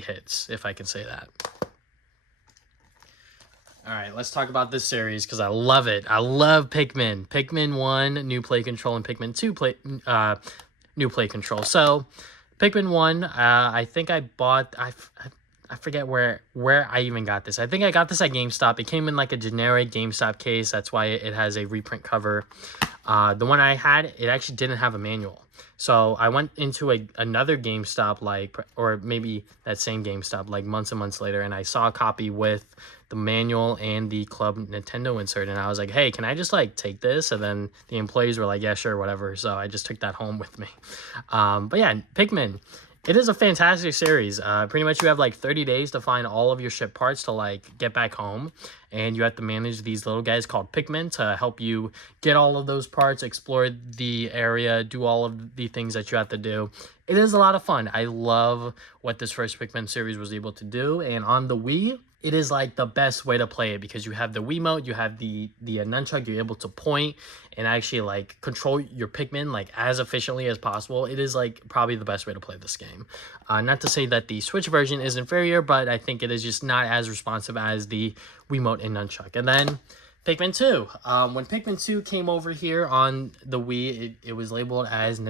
hits, if I can say that. All right, let's talk about this series because I love it. I love Pikmin. Pikmin 1, new play control, and Pikmin 2, new play control. So, Pikmin 1, I think I bought... I forget where I even got this. I think I got this at GameStop. It came in like a generic GameStop case. That's why it has a reprint cover. The one I had, it actually didn't have a manual. So I went into another GameStop, like, or maybe that same GameStop, like months and months later, and I saw a copy with the manual and the Club Nintendo insert, and I was like, hey, can I just like take this? And then the employees were like, yeah, sure, whatever. So I just took that home with me. But yeah, Pikmin. It is a fantastic series. Pretty much you have like 30 days to find all of your ship parts to like get back home. And you have to manage these little guys called Pikmin to help you get all of those parts, explore the area, do all of the things that you have to do. It is a lot of fun. I love what this first Pikmin series was able to do. And on the Wii, it is like the best way to play it because you have the Wiimote, you have the nunchuck, you're able to point and actually like control your Pikmin like as efficiently as possible. It is like probably the best way to play this game. Not to say that the Switch version is inferior, but I think it is just not as responsive as the Wiimote and nunchuck. And then Pikmin 2. When Pikmin 2 came over here on the Wii, it was labeled as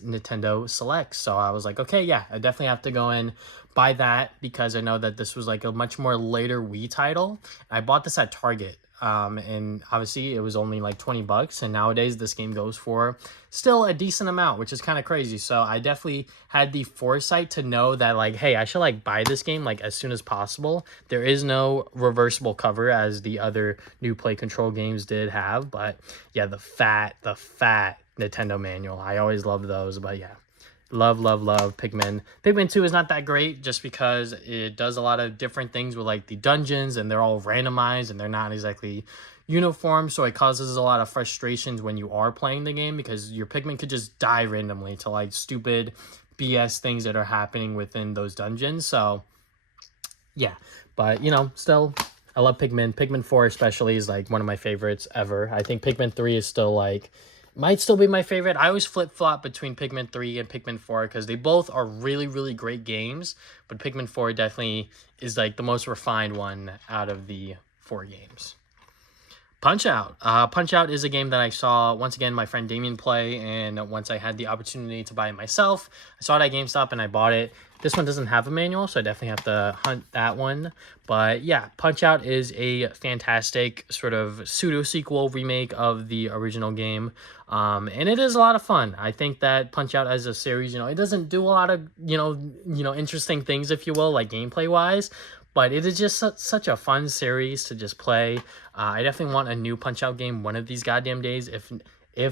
Nintendo Select. So I was like, okay, yeah, I definitely have to go and buy that because I know that this was like a much more later Wii title. I bought this at Target. And obviously it was only like 20 bucks, and nowadays this game goes for still a decent amount, which is kind of crazy. So I definitely had the foresight to know that like, hey, I should like buy this game like as soon as possible. There is no reversible cover as the other new Play Control games did have, but yeah, the fat Nintendo manual. I always loved those, but yeah. Love Pikmin. Pikmin 2 is not that great just because it does a lot of different things with like the dungeons, and they're all randomized and they're not exactly uniform, so it causes a lot of frustrations when you are playing the game because your Pikmin could just die randomly to like stupid BS things that are happening within those dungeons. So yeah, but you know, still I love Pikmin. Pikmin 4 especially is like one of my favorites ever. I think Pikmin 3 is still like might still be my favorite. I always flip-flop between Pikmin 3 and Pikmin 4 because they both are really, really great games. But Pikmin 4 definitely is like the most refined one out of the 4 games. Punch-Out! Punch-Out is a game that I saw, once again, my friend Damien play. And once I had the opportunity to buy it myself, I saw it at GameStop and I bought it. This one doesn't have a manual, so I definitely have to hunt that one. But yeah, Punch-Out is a fantastic sort of pseudo-sequel remake of the original game. And it is a lot of fun. I think that Punch-Out as a series, you know, it doesn't do a lot of, you know, interesting things, if you will, like gameplay-wise. But it is just such a fun series to just play. I definitely want a new Punch-Out game one of these goddamn days if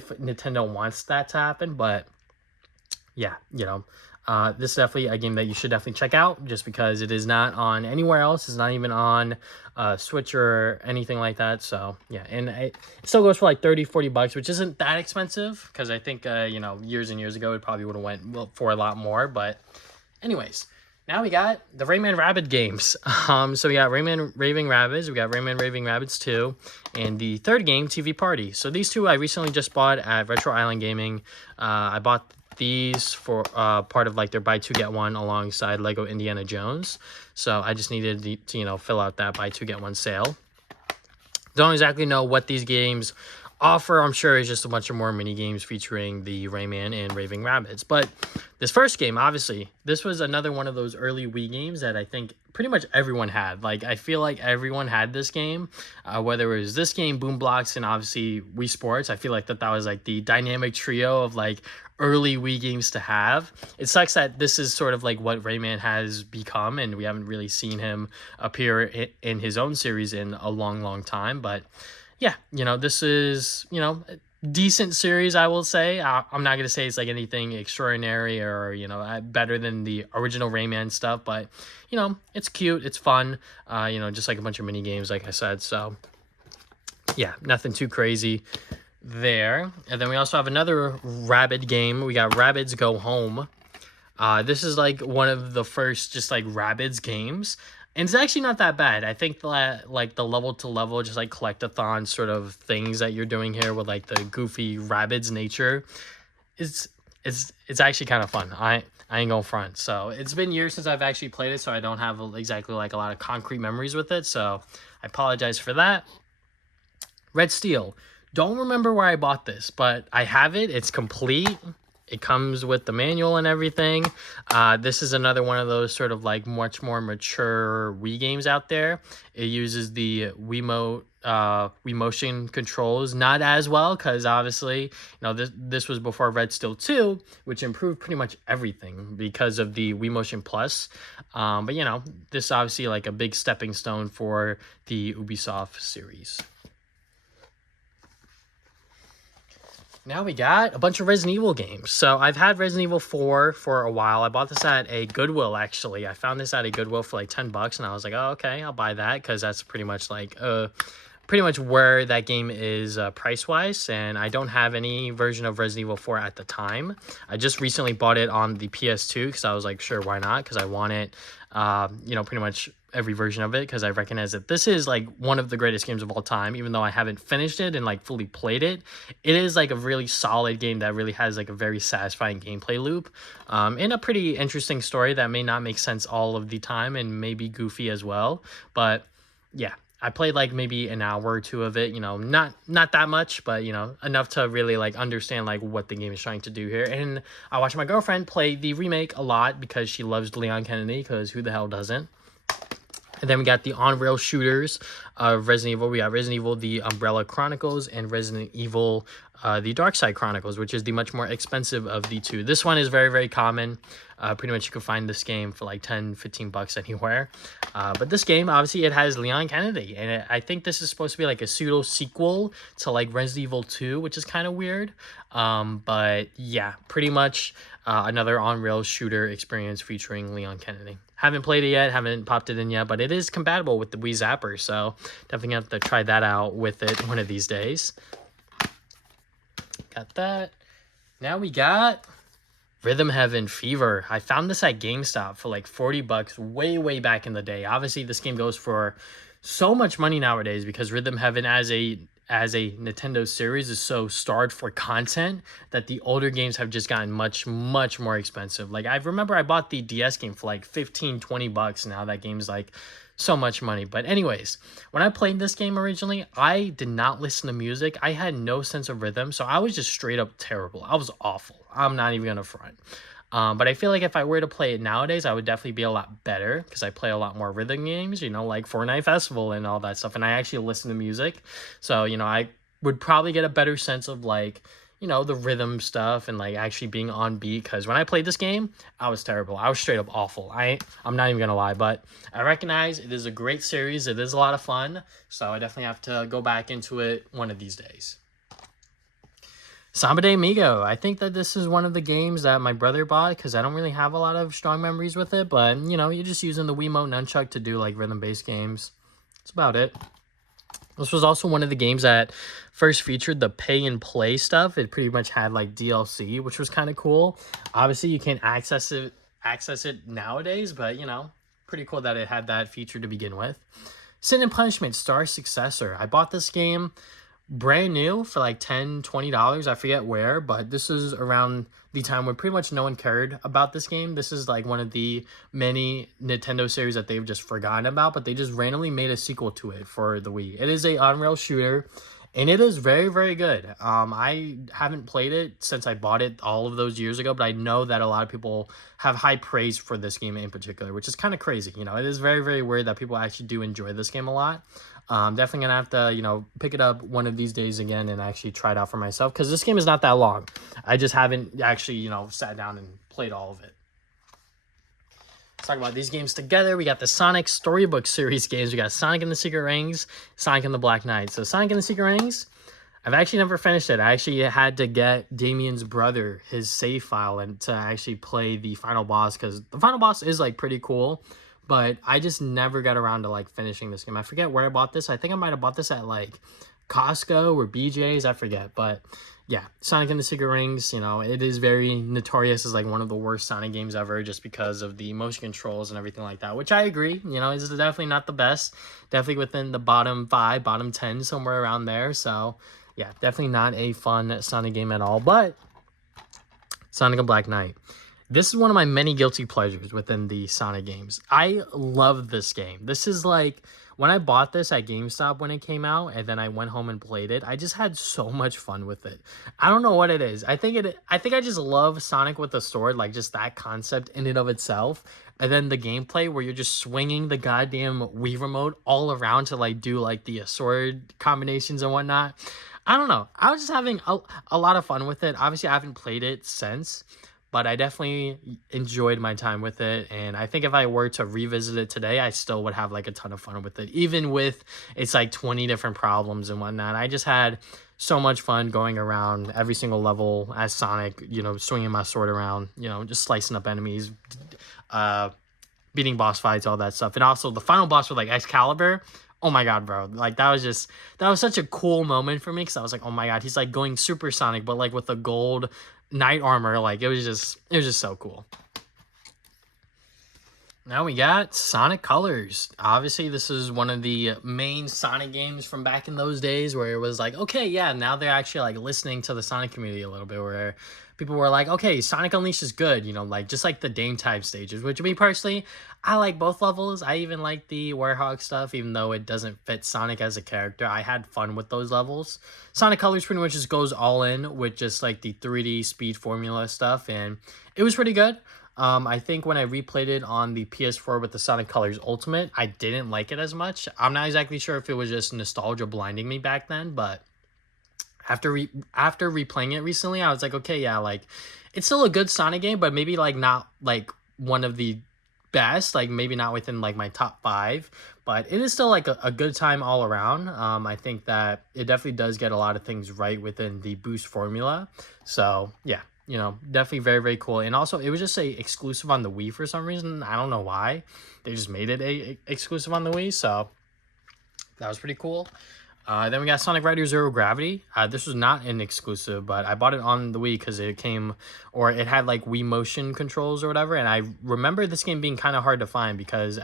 Nintendo wants that to happen. But yeah, you know, this is definitely a game that you should definitely check out just because it is not on anywhere else. It's not even on Switch or anything like that. So yeah, and it still goes for like 30-40 bucks, which isn't that expensive because I think you know, years and years ago it probably would have went for a lot more. But anyways, now we got the Rayman Rabbids games. So we got Rayman Raving Rabbids, we got Rayman Raving Rabbids 2, and the third game, TV Party. So these two I recently just bought at Retro Island Gaming. I bought these for part of like their buy two get one alongside Lego Indiana Jones. So I just needed to, you know, fill out that buy two get one sale. Don't exactly know what these games offer. I'm sure it's just a bunch of more mini games featuring the Rayman and Raving Rabbids. But this first game, obviously, this was another one of those early Wii games that I think pretty much everyone had. Like, I feel like everyone had this game, whether it was this game, Boom Blocks, and obviously Wii Sports. I feel like that was like the dynamic trio of like early Wii games to have. It sucks that this is sort of like what Rayman has become, and we haven't really seen him appear in his own series in a long time. But yeah, you know, this is, you know, a decent series, I will say. I'm not going to say it's like anything extraordinary or, you know, better than the original Rayman stuff, but, you know, it's cute, it's fun, you know, just like a bunch of mini games, like I said. So yeah, nothing too crazy there. And then we also have another Rabbids game. We got Rabbids Go Home. This is like one of the first just like Rabbids games. And it's actually not that bad. I think that like the level to level, just like collectathon sort of things that you're doing here with like the goofy Rabbids nature, it's actually kind of fun. I ain't gonna front. So it's been years since I've actually played it, so I don't have exactly like a lot of concrete memories with it. So I apologize for that. Red Steel. Don't remember where I bought this, but I have it. It's complete. It comes with the manual and everything. This is another one of those sort of like much more mature Wii games out there. It uses the Wiimote Wii motion controls not as well, because obviously, this was before Red Steel 2, which improved pretty much everything because of the Wii Motion Plus. But this is obviously like a big stepping stone for the Ubisoft series. Now we got a bunch of Resident Evil games. So I've had Resident Evil 4 for a while. I bought this at a Goodwill, actually. I found this at a Goodwill for like $10, and I was like, oh, okay, I'll buy that, because that's pretty much like pretty much where that game is price-wise, and I don't have any version of Resident Evil 4 at the time. I just recently bought it on the PS2, because I was like, sure, why not? Because I want it, pretty much every version of it, because I recognize that this is like one of the greatest games of all time. Even though I haven't finished it and like fully played it, it is like a really solid game that really has like a very satisfying gameplay loop, and a pretty interesting story that may not make sense all of the time and may be goofy as well. But yeah, I played like maybe an hour or two of it, not that much, but enough to really like understand like what the game is trying to do here. And I watched my girlfriend play the remake a lot because she loves Leon Kennedy, because who the hell doesn't? And then we got the on-rail shooters of Resident Evil. We got Resident Evil, the Umbrella Chronicles, and Resident Evil, the Dark Side Chronicles, which is the much more expensive of the two. This one is very, very common. Pretty much you can find this game for like 10, 15 bucks anywhere. But this game, obviously, it has Leon Kennedy. And I think this is supposed to be like a pseudo sequel to like Resident Evil 2, which is kind of weird. But yeah, pretty much another on-rail shooter experience featuring Leon Kennedy. Haven't played it yet, haven't popped it in yet, but it is compatible with the Wii Zapper, so definitely have to try that out with it one of these days. Got that. Now we got Rhythm Heaven Fever. I found this at GameStop for like 40 bucks way, way back in the day. Obviously, this game goes for so much money nowadays because Rhythm Heaven as a Nintendo series is so starved for content that the older games have just gotten much, much more expensive. Like, I remember I bought the DS game for like 15, 20 bucks. Now that game's like so much money. But anyways, when I played this game originally, I did not listen to music. I had no sense of rhythm, so I was just straight up terrible. I was awful. I'm not even gonna front. But I feel like if I were to play it nowadays, I would definitely be a lot better because I play a lot more rhythm games, like Fortnite Festival and all that stuff. And I actually listen to music. So, I would probably get a better sense of like, the rhythm stuff and like actually being on beat. Because when I played this game, I was terrible. I was straight up awful. I'm not even going to lie. But I recognize it is a great series. It is a lot of fun. So I definitely have to go back into it one of these days. Samba de Amigo. I think that this is one of the games that my brother bought because I don't really have a lot of strong memories with it. But, you're just using the Wiimote nunchuck to do, like, rhythm-based games. That's about it. This was also one of the games that first featured the pay-and-play stuff. It pretty much had, like, DLC, which was kind of cool. Obviously, you can't access it nowadays, but, pretty cool that it had that feature to begin with. Sin and Punishment Star Successor. I bought this game brand new for like $10, $20. I forget where, but this is around the time when pretty much no one cared about this game. This is like one of the many Nintendo series that they've just forgotten about, but they just randomly made a sequel to it for the Wii. It is a on-rail shooter, and it is very, very good. I haven't played it since I bought it all of those years ago, but I know that a lot of people have high praise for this game in particular, which is kind of crazy. It is very, very weird that people actually do enjoy this game a lot. Definitely gonna have to, pick it up one of these days again and actually try it out for myself because this game is not that long. I just haven't actually, sat down and played all of it. Let's talk about these games together. We got the Sonic Storybook series games. We got Sonic and the Secret Rings, Sonic and the Black Knight. So Sonic and the Secret Rings, I've actually never finished it. I actually had to get Damien's brother his save file and to actually play the final boss because the final boss is like pretty cool. But I just never got around to like finishing this game. I forget where I bought this. I think I might have bought this at like Costco or BJ's. I forget. But yeah, Sonic and the Secret Rings, it is very notorious as like one of the worst Sonic games ever just because of the motion controls and everything like that, which I agree. It's definitely not the best. Definitely within the bottom 5, bottom 10, somewhere around there. So yeah, definitely not a fun Sonic game at all. But Sonic and Black Knight. This is one of my many guilty pleasures within the Sonic games. I love this game. This is like when I bought this at GameStop when it came out, and then I went home and played it. I just had so much fun with it. I don't know what it is. I think I just love Sonic with the sword, like just that concept in and of itself. And then the gameplay where you're just swinging the goddamn Wii remote all around to like do like the sword combinations and whatnot. I don't know. I was just having a lot of fun with it. Obviously, I haven't played it since, but I definitely enjoyed my time with it. And I think if I were to revisit it today, I still would have like a ton of fun with it, even with it's like 20 different problems and whatnot. I just had so much fun going around every single level as Sonic, you know, swinging my sword around, you know, just slicing up enemies, uh, beating boss fights, all that stuff. And also the final boss with like Excalibur. Oh my god, bro. Like that was such a cool moment for me because I was like, oh my god, he's like going super Sonic, but like with the gold knight armor. Like it was just so cool. Now we got Sonic Colors. Obviously, this is one of the main Sonic games from back in those days where it was like, okay, yeah, now they're actually like listening to the Sonic community a little bit, where people were like, okay, Sonic Unleashed is good, you know, like just like the Dame type stages, which me personally, I like both levels. I even like the Warhog stuff, even though it doesn't fit Sonic as a character. I had fun with those levels. Sonic Colors pretty much just goes all in with just like the 3D speed formula stuff, and it was pretty good. I think when I replayed it on the PS4 with the Sonic Colors Ultimate, I didn't like it as much. I'm not exactly sure if it was just nostalgia blinding me back then, but after replaying it recently, I was like, okay, yeah, like it's still a good Sonic game, but maybe like not like one of the best, like maybe not within like my top 5, but it is still like a good time all around. I think that it definitely does get a lot of things right within the boost formula. So yeah, you know, definitely very, very cool. And also it was just a exclusive on the Wii for some reason. I don't know why. They just made it a exclusive on the Wii, so that was pretty cool. Then we got Sonic Rider Zero Gravity. This was not an exclusive, but I bought it on the Wii because it came, or it had like Wii motion controls or whatever. And I remember this game being kind of hard to find because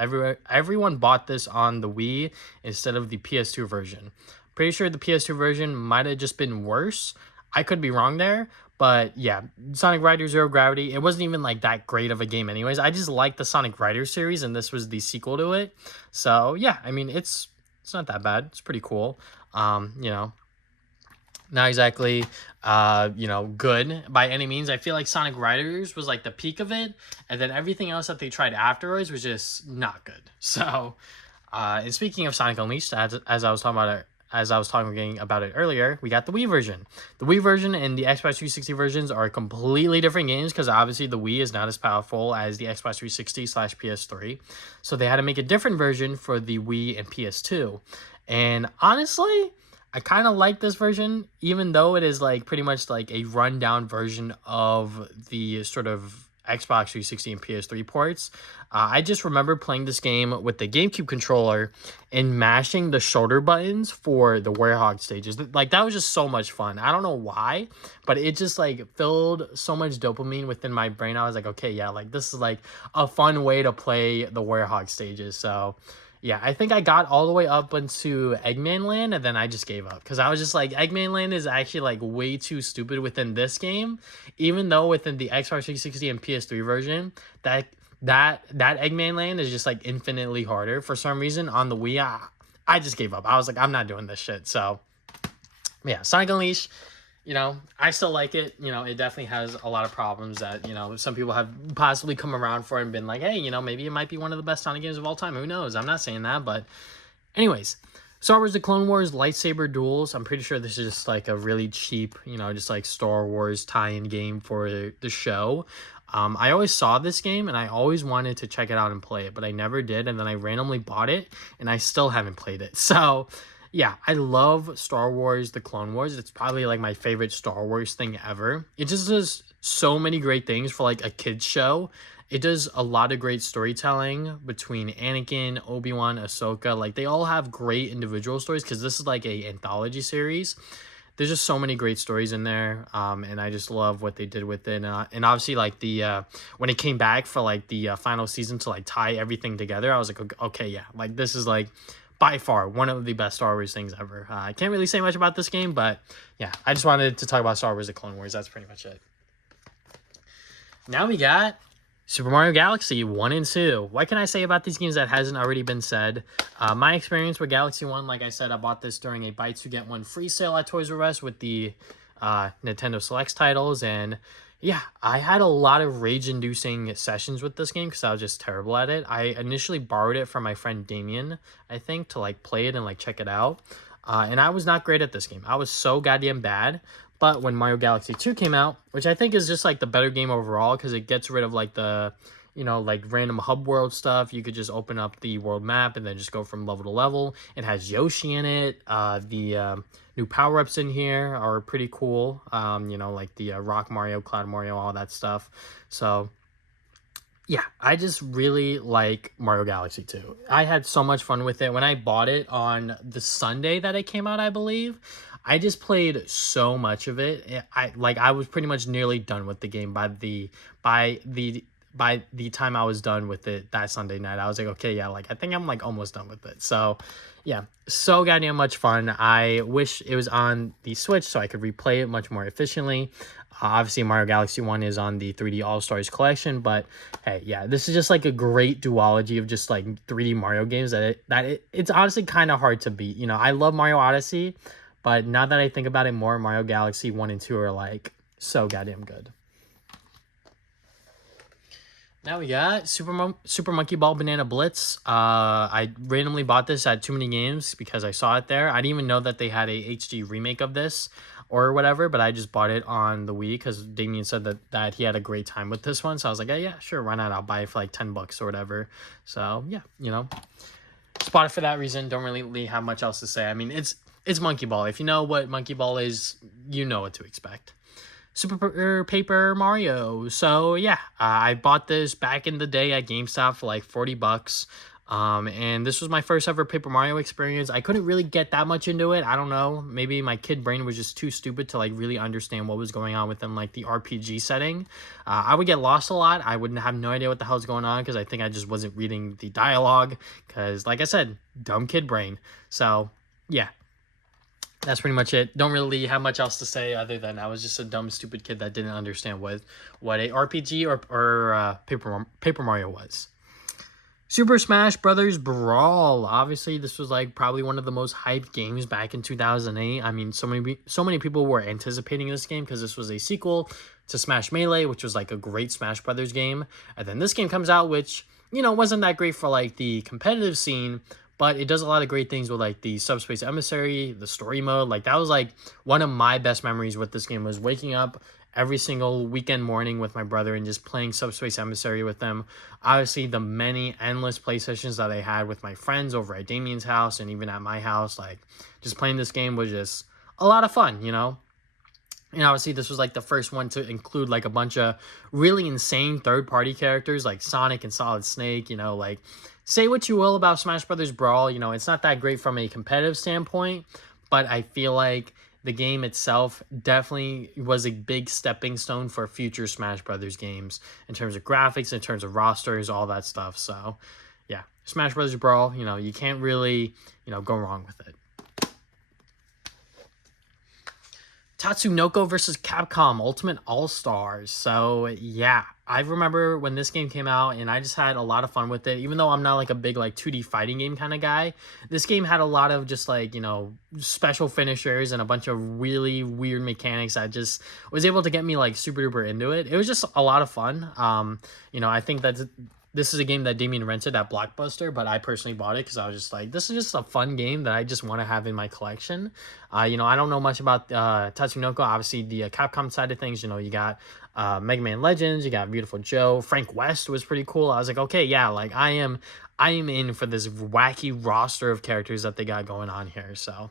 everyone bought this on the Wii instead of the PS2 version. Pretty sure the PS2 version might have just been worse. I could be wrong there, but yeah, Sonic Rider Zero Gravity, it wasn't even like that great of a game anyways. I just like the Sonic Rider series, and this was the sequel to it. So yeah, I mean, it's not that bad. It's pretty cool. You know, not exactly, you know, good by any means. I feel like Sonic Riders was like the peak of it, and then everything else that they tried afterwards was just not good. So, and speaking of Sonic Unleashed, as I was talking about it earlier, we got the Wii version. The Wii version and the Xbox 360 versions are completely different games because obviously the Wii is not as powerful as the Xbox 360/PS3. So they had to make a different version for the Wii and PS2. And honestly, I kind of like this version, even though it is like pretty much like a rundown version of the sort of Xbox 360 and PS3 ports. I just remember playing this game with the GameCube controller and mashing the shoulder buttons for the Warhog stages. Like that was just so much fun. I don't know why, but it just like filled so much dopamine within my brain. I was like, okay, yeah, like this is like a fun way to play the Warhog stages. So yeah, I think I got all the way up into Eggman Land, and then I just gave up because I was just like, Eggman Land is actually like way too stupid within this game, even though within the Xbox 360 and PS3 version, that Eggman Land is just like infinitely harder for some reason. On the Wii, I just gave up. I was like, I'm not doing this shit. So yeah, Sonic Unleashed, you know, I still like it. You know, it definitely has a lot of problems that, you know, some people have possibly come around for and been like, hey, you know, maybe it might be one of the best Sonic games of all time. Who knows? I'm not saying that, but anyways, Star Wars The Clone Wars lightsaber duels. I'm pretty sure this is just like a really cheap, you know, just like Star Wars tie-in game for the show. I always saw this game and I always wanted to check it out and play it, but I never did. And then I randomly bought it and I still haven't played it. So yeah, I love Star Wars The Clone Wars. It's probably like my favorite Star Wars thing ever. It just does so many great things for like a kid's show. It does a lot of great storytelling between Anakin, Obi-Wan, Ahsoka. Like they all have great individual stories because this is like a anthology series. There's just so many great stories in there, and I just love what they did with it. And obviously, like the when it came back for like the final season to like tie everything together, I was like, okay, yeah, like this is like by far one of the best Star Wars things ever. I can't really say much about this game, but yeah, I just wanted to talk about Star Wars: The Clone Wars. That's pretty much it. Now we got Super Mario Galaxy 1 and 2. What can I say about these games that hasn't already been said? My experience with Galaxy 1, like I said, I bought this during a buy 2 get 1 free sale at Toys R Us with the Nintendo Selects titles. And yeah, I had a lot of rage-inducing sessions with this game because I was just terrible at it. I initially borrowed it from my friend Damien, I think, to like play it and like check it out. And I was not great at this game. I was so goddamn bad. But when Mario Galaxy 2 came out, which I think is just like the better game overall because it gets rid of like the, like random hub world stuff. You could just open up the world map and then just go from level to level. It has Yoshi in it. The new power-ups in here are pretty cool. Like the Rock Mario, Cloud Mario, all that stuff. So yeah, I just really like Mario Galaxy 2. I had so much fun with it. When I bought it on the Sunday that it came out, I believe, I just played so much of it. I was pretty much nearly done with the game by the time I was done with it that Sunday night. I was like, okay, yeah, like I think I'm like almost done with it. So yeah, so goddamn much fun. I wish it was on the Switch so I could replay it much more efficiently. Obviously, Mario Galaxy 1 is on the 3D All-Stars collection, but hey, yeah, this is just like a great duology of just like 3D Mario games it's honestly kind of hard to beat. I love Mario Odyssey, but now that I think about it more, Mario Galaxy 1 and 2 are like so goddamn good. Now we got Super Monkey Ball Banana Blitz. I randomly bought this at Too Many Games because I saw it there. I didn't even know that they had a HD remake of this or whatever, but I just bought it on the Wii because Damien said that he had a great time with this one. So I was like, yeah, sure, why not? I'll buy it for like $10 or whatever. So yeah, just bought it for that reason. Don't really have much else to say. I mean, it's Monkey Ball. If you know what Monkey Ball is, you know what to expect. Super Paper Mario. So yeah, I bought this back in the day at GameStop for like $40. And this was my first ever Paper Mario experience. I couldn't really get that much into it. I don't know. Maybe my kid brain was just too stupid to like really understand what was going on within like the RPG setting. I would get lost a lot. I wouldn't have no idea what the hell's going on because I think I just wasn't reading the dialogue because like I said, dumb kid brain. So yeah, that's pretty much it. Don't really have much else to say other than I was just a dumb, stupid kid that didn't understand what a RPG or Paper Mario was. Super Smash Brothers Brawl. Obviously, this was like probably one of the most hyped games back in 2008. I mean, so many people were anticipating this game because this was a sequel to Smash Melee, which was like a great Smash Brothers game. And then this game comes out, which wasn't that great for like the competitive scene, but it does a lot of great things with like the Subspace Emissary, the story mode. Like that was like one of my best memories with this game was waking up every single weekend morning with my brother and just playing Subspace Emissary with them. Obviously, the many endless play sessions that I had with my friends over at Damien's house and even at my house, like just playing this game was just a lot of fun, And obviously, this was like the first one to include like a bunch of really insane third-party characters like Sonic and Solid Snake, like say what you will about Smash Brothers Brawl, it's not that great from a competitive standpoint, but I feel like the game itself definitely was a big stepping stone for future Smash Brothers games in terms of graphics, in terms of rosters, all that stuff. So, yeah, Smash Brothers Brawl, you can't really, go wrong with it. Tatsunoko versus Capcom Ultimate All-Stars. So, yeah, I remember when this game came out, and I just had a lot of fun with it. Even though I'm not, like, a big, like, 2D fighting game kind of guy, this game had a lot of just, like, special finishers and a bunch of really weird mechanics that just was able to get me, like, super duper into it. It was just a lot of fun. I think that this is a game that Damien rented at Blockbuster, but I personally bought it because I was just like, this is just a fun game that I just want to have in my collection. I don't know much about Tatsunoko. Obviously, the Capcom side of things, you got Mega Man Legends, you got Beautiful Joe. Frank West was pretty cool. I was like, okay, yeah, like I am in for this wacky roster of characters that they got going on here. So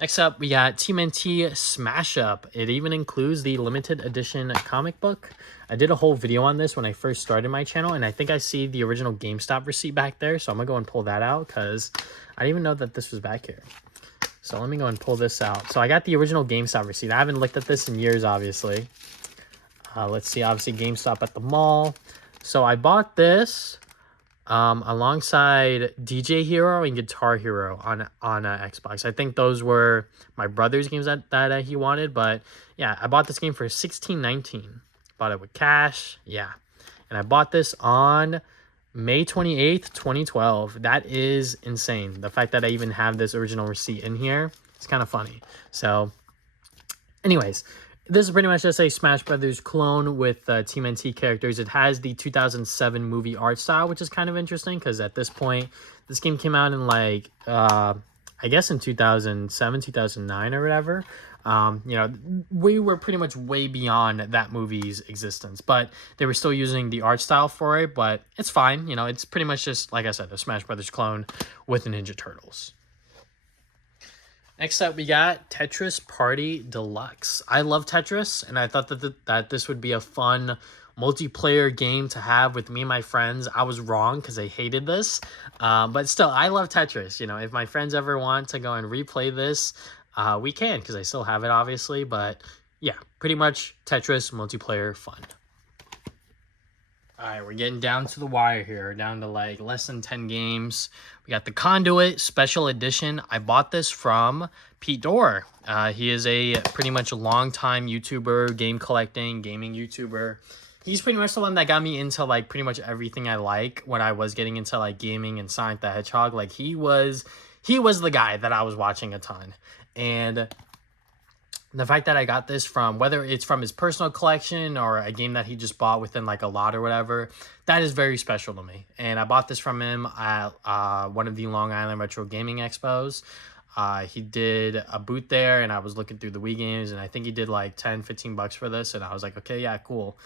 next up, we got TMNT Smash Up. It even includes the limited edition comic book. I did a whole video on this when I first started my channel, and I think I see the original GameStop receipt back there, so I'm going to go and pull that out because I didn't even know that this was back here. So let me go and pull this out. So I got the original GameStop receipt. I haven't looked at this in years, obviously. Let's see, obviously GameStop at the mall. So I bought this alongside DJ Hero and Guitar Hero on Xbox. I think those were my brother's games that he wanted, but yeah, I bought this game for $16.19. bought it with cash. Yeah. And I bought this on May 28th, 2012. That is insane. The fact that I even have this original receipt in here, it's kind of funny. So anyways, this is pretty much just a Smash Brothers clone with Team NT characters. It has the 2007 movie art style, which is kind of interesting because at this point, this game came out in like, I guess in 2007, 2009 or whatever. You know, we were pretty much way beyond that movie's existence, but they were still using the art style for it, but it's fine. You know, it's pretty much just, like I said, the Smash Brothers clone with the Ninja Turtles. Next up, we got Tetris Party Deluxe. I love Tetris, and I thought that this would be a fun multiplayer game to have with me and my friends. I was wrong because I hated this, but still, I love Tetris. You know, if my friends ever want to go and replay this, we can because I still have it, obviously. But yeah, pretty much Tetris multiplayer fun. All right, we're getting down to the wire here, down to like less than 10 games. We got the Conduit Special Edition. I bought this from Pete Dorr. He is a pretty much a long-time YouTuber, game collecting, gaming YouTuber. He's pretty much the one that got me into like pretty much everything I like when I was getting into like gaming and Sonic the Hedgehog. Like he was the guy that I was watching a ton. And the fact that I got this from, whether it's from his personal collection or a game that he just bought within like a lot or whatever, that is very special to me. And I bought this from him at one of the Long Island Retro Gaming Expos. He did a booth there, and I was looking through the Wii games, and I think he did like 10, 15 bucks for this. And I was like, okay, yeah, cool.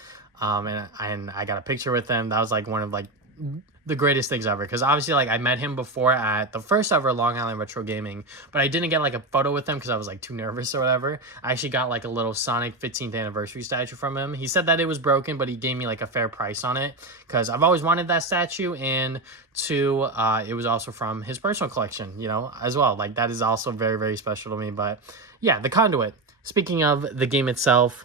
And I got a picture with him. That was like one of like the greatest things ever, because obviously like I met him before at the first ever Long Island Retro Gaming, but I didn't get like a photo with him because I was like too nervous or whatever. I actually got like a little Sonic 15th anniversary statue from him. He said that it was broken, but he gave me like a fair price on it because I've always wanted that statue, and two, it was also from his personal collection, you know, as well. Like that is also very, very special to me. But yeah, the Conduit. Speaking of the game itself,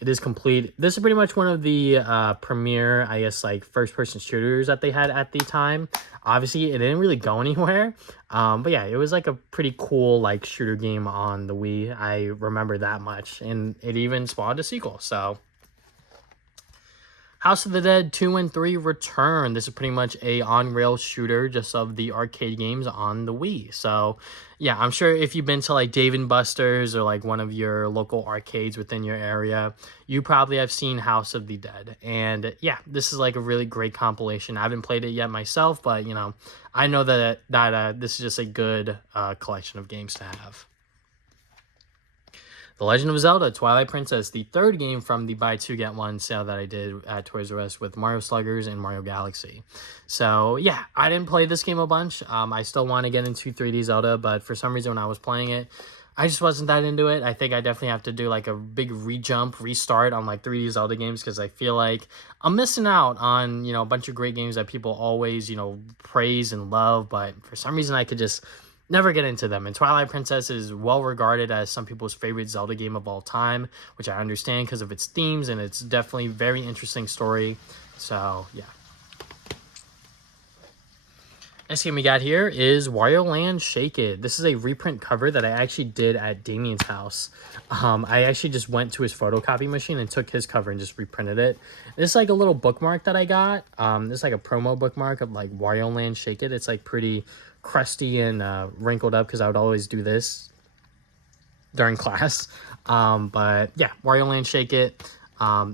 it is complete. This is pretty much one of the premier, I guess, like first-person shooters that they had at the time. Obviously, it didn't really go anywhere. But yeah, it was like a pretty cool like shooter game on the Wii. I remember that much. And it even spawned a sequel. So House of the Dead 2 and 3 return. This is pretty much a on-rail shooter just of the arcade games on the Wii. So, yeah, I'm sure if you've been to like Dave & Buster's or like one of your local arcades within your area, you probably have seen House of the Dead. And yeah, this is like a really great compilation. I haven't played it yet myself, but you know, I know that this is just a good collection of games to have. The Legend of Zelda Twilight Princess, the third game from the buy two get one sale that I did at Toys R Us with Mario Sluggers and Mario Galaxy. So yeah, I didn't play this game a bunch. I still want to get into 3D Zelda, but for some reason when I was playing it, I just wasn't that into it. I think I definitely have to do like a big restart on like 3D Zelda games because I feel like I'm missing out on, you know, a bunch of great games that people always, you know, praise and love, but for some reason I could just never get into them. And Twilight Princess is well regarded as some people's favorite Zelda game of all time, which I understand because of its themes, and it's definitely very interesting story. So yeah. Next game we got here is Wario Land Shake It. This is a reprint cover that I actually did at Damien's house. I actually just went to his photocopy machine and took his cover and just reprinted it. This is like a little bookmark that I got. This is like a promo bookmark of like Wario Land Shake It. It's like pretty crusty and wrinkled up because I would always do this during class. But yeah, Wario Land Shake It.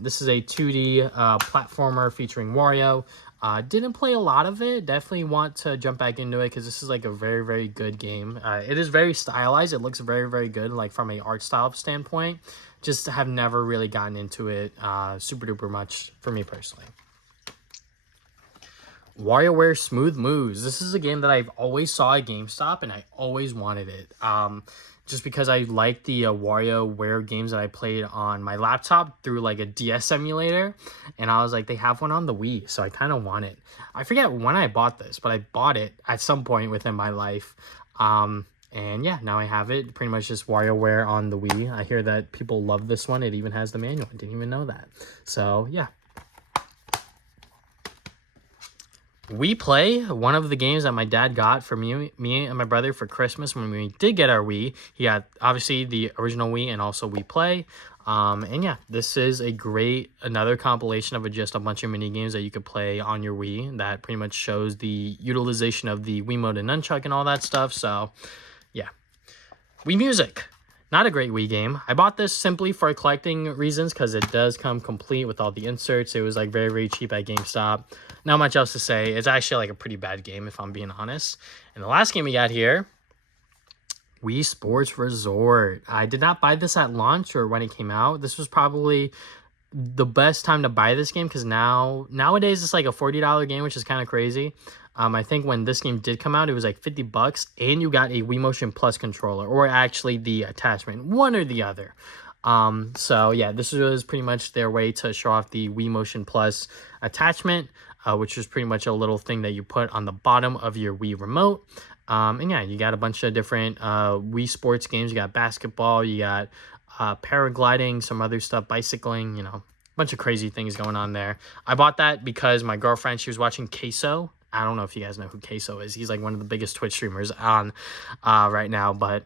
This is a 2D platformer featuring Wario. Didn't play a lot of it. Definitely want to jump back into it because this is like a very, very good game. It is very stylized. It looks very, very good, like from a art style standpoint. Just have never really gotten into it super duper much for me personally. WarioWare Smooth Moves. This is a game that I've always saw at GameStop and I always wanted it. Just because I like the WarioWare games that I played on my laptop through like a DS emulator. And I was like, they have one on the Wii, so I kind of want it. I forget when I bought this, but I bought it at some point within my life. And yeah, now I have it. Pretty much just WarioWare on the Wii. I hear that people love this one. It even has the manual. I didn't even know that. So yeah. We Play, one of the games that my dad got for me and my brother for Christmas when we did get our Wii. He got, obviously, the original Wii and also We Play. And yeah, this is another compilation of just a bunch of mini games that you could play on your Wii that pretty much shows the utilization of the Wiimote and Nunchuck and all that stuff. So yeah, Wii Music. Not a great Wii game. I bought this simply for collecting reasons because it does come complete with all the inserts. It was like very, very cheap at GameStop. Not much else to say. It's actually like a pretty bad game if I'm being honest. And the last game we got here, Wii Sports Resort. I did not buy this at launch or when it came out. This was probably the best time to buy this game because nowadays it's like a $40 game, which is kind of crazy. I think when this game did come out, it was like $50, and you got a Wii Motion Plus controller, or actually the attachment, one or the other. So yeah, this was pretty much their way to show off the Wii Motion Plus attachment, which was pretty much a little thing that you put on the bottom of your Wii remote. And yeah, you got a bunch of different Wii Sports games. You got basketball, you got paragliding, some other stuff, bicycling, you know, a bunch of crazy things going on there. I bought that because my girlfriend, she was watching Queso. I don't know if you guys know who Queso is. He's like one of the biggest Twitch streamers on right now, but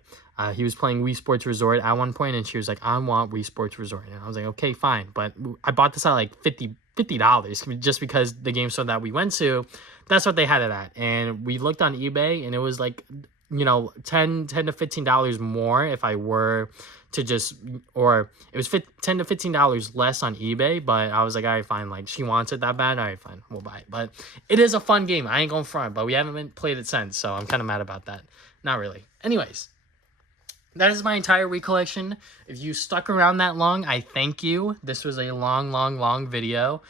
he was playing Wii Sports Resort at one point, and she was like, I want Wii Sports Resort. And I was like, okay, fine. But I bought this at like $50 just because the game store that we went to, that's what they had it at. And we looked on eBay, and it was like, you know, $10 to $15 more if I were to just, or it was $10 to $15 less on eBay, but I was like, all right, fine, like, she wants it that bad, all right, fine, we'll buy it. But it is a fun game, I ain't going front, but we haven't played it since, so I'm kind of mad about that. Not really. Anyways, that is my entire Wii collection. If you stuck around that long, I thank you. This was a long video,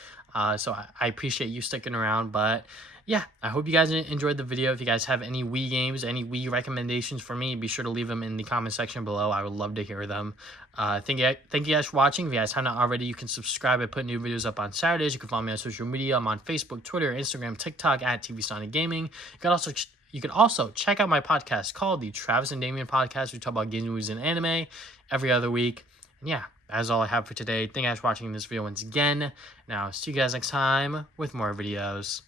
so I appreciate you sticking around. But yeah, I hope you guys enjoyed the video. If you guys have any Wii games, any Wii recommendations for me, be sure to leave them in the comment section below. I would love to hear them. Thank you guys for watching. If you guys haven't already, you can subscribe. I put new videos up on Saturdays. You can follow me on social media. I'm on Facebook, Twitter, Instagram, TikTok at TV Sonic Gaming. You can also check out my podcast called the Travis and Damien Podcast. We talk about games, movies, and anime every other week. And yeah, that's all I have for today. Thank you guys for watching this video once again. Now, see you guys next time with more videos.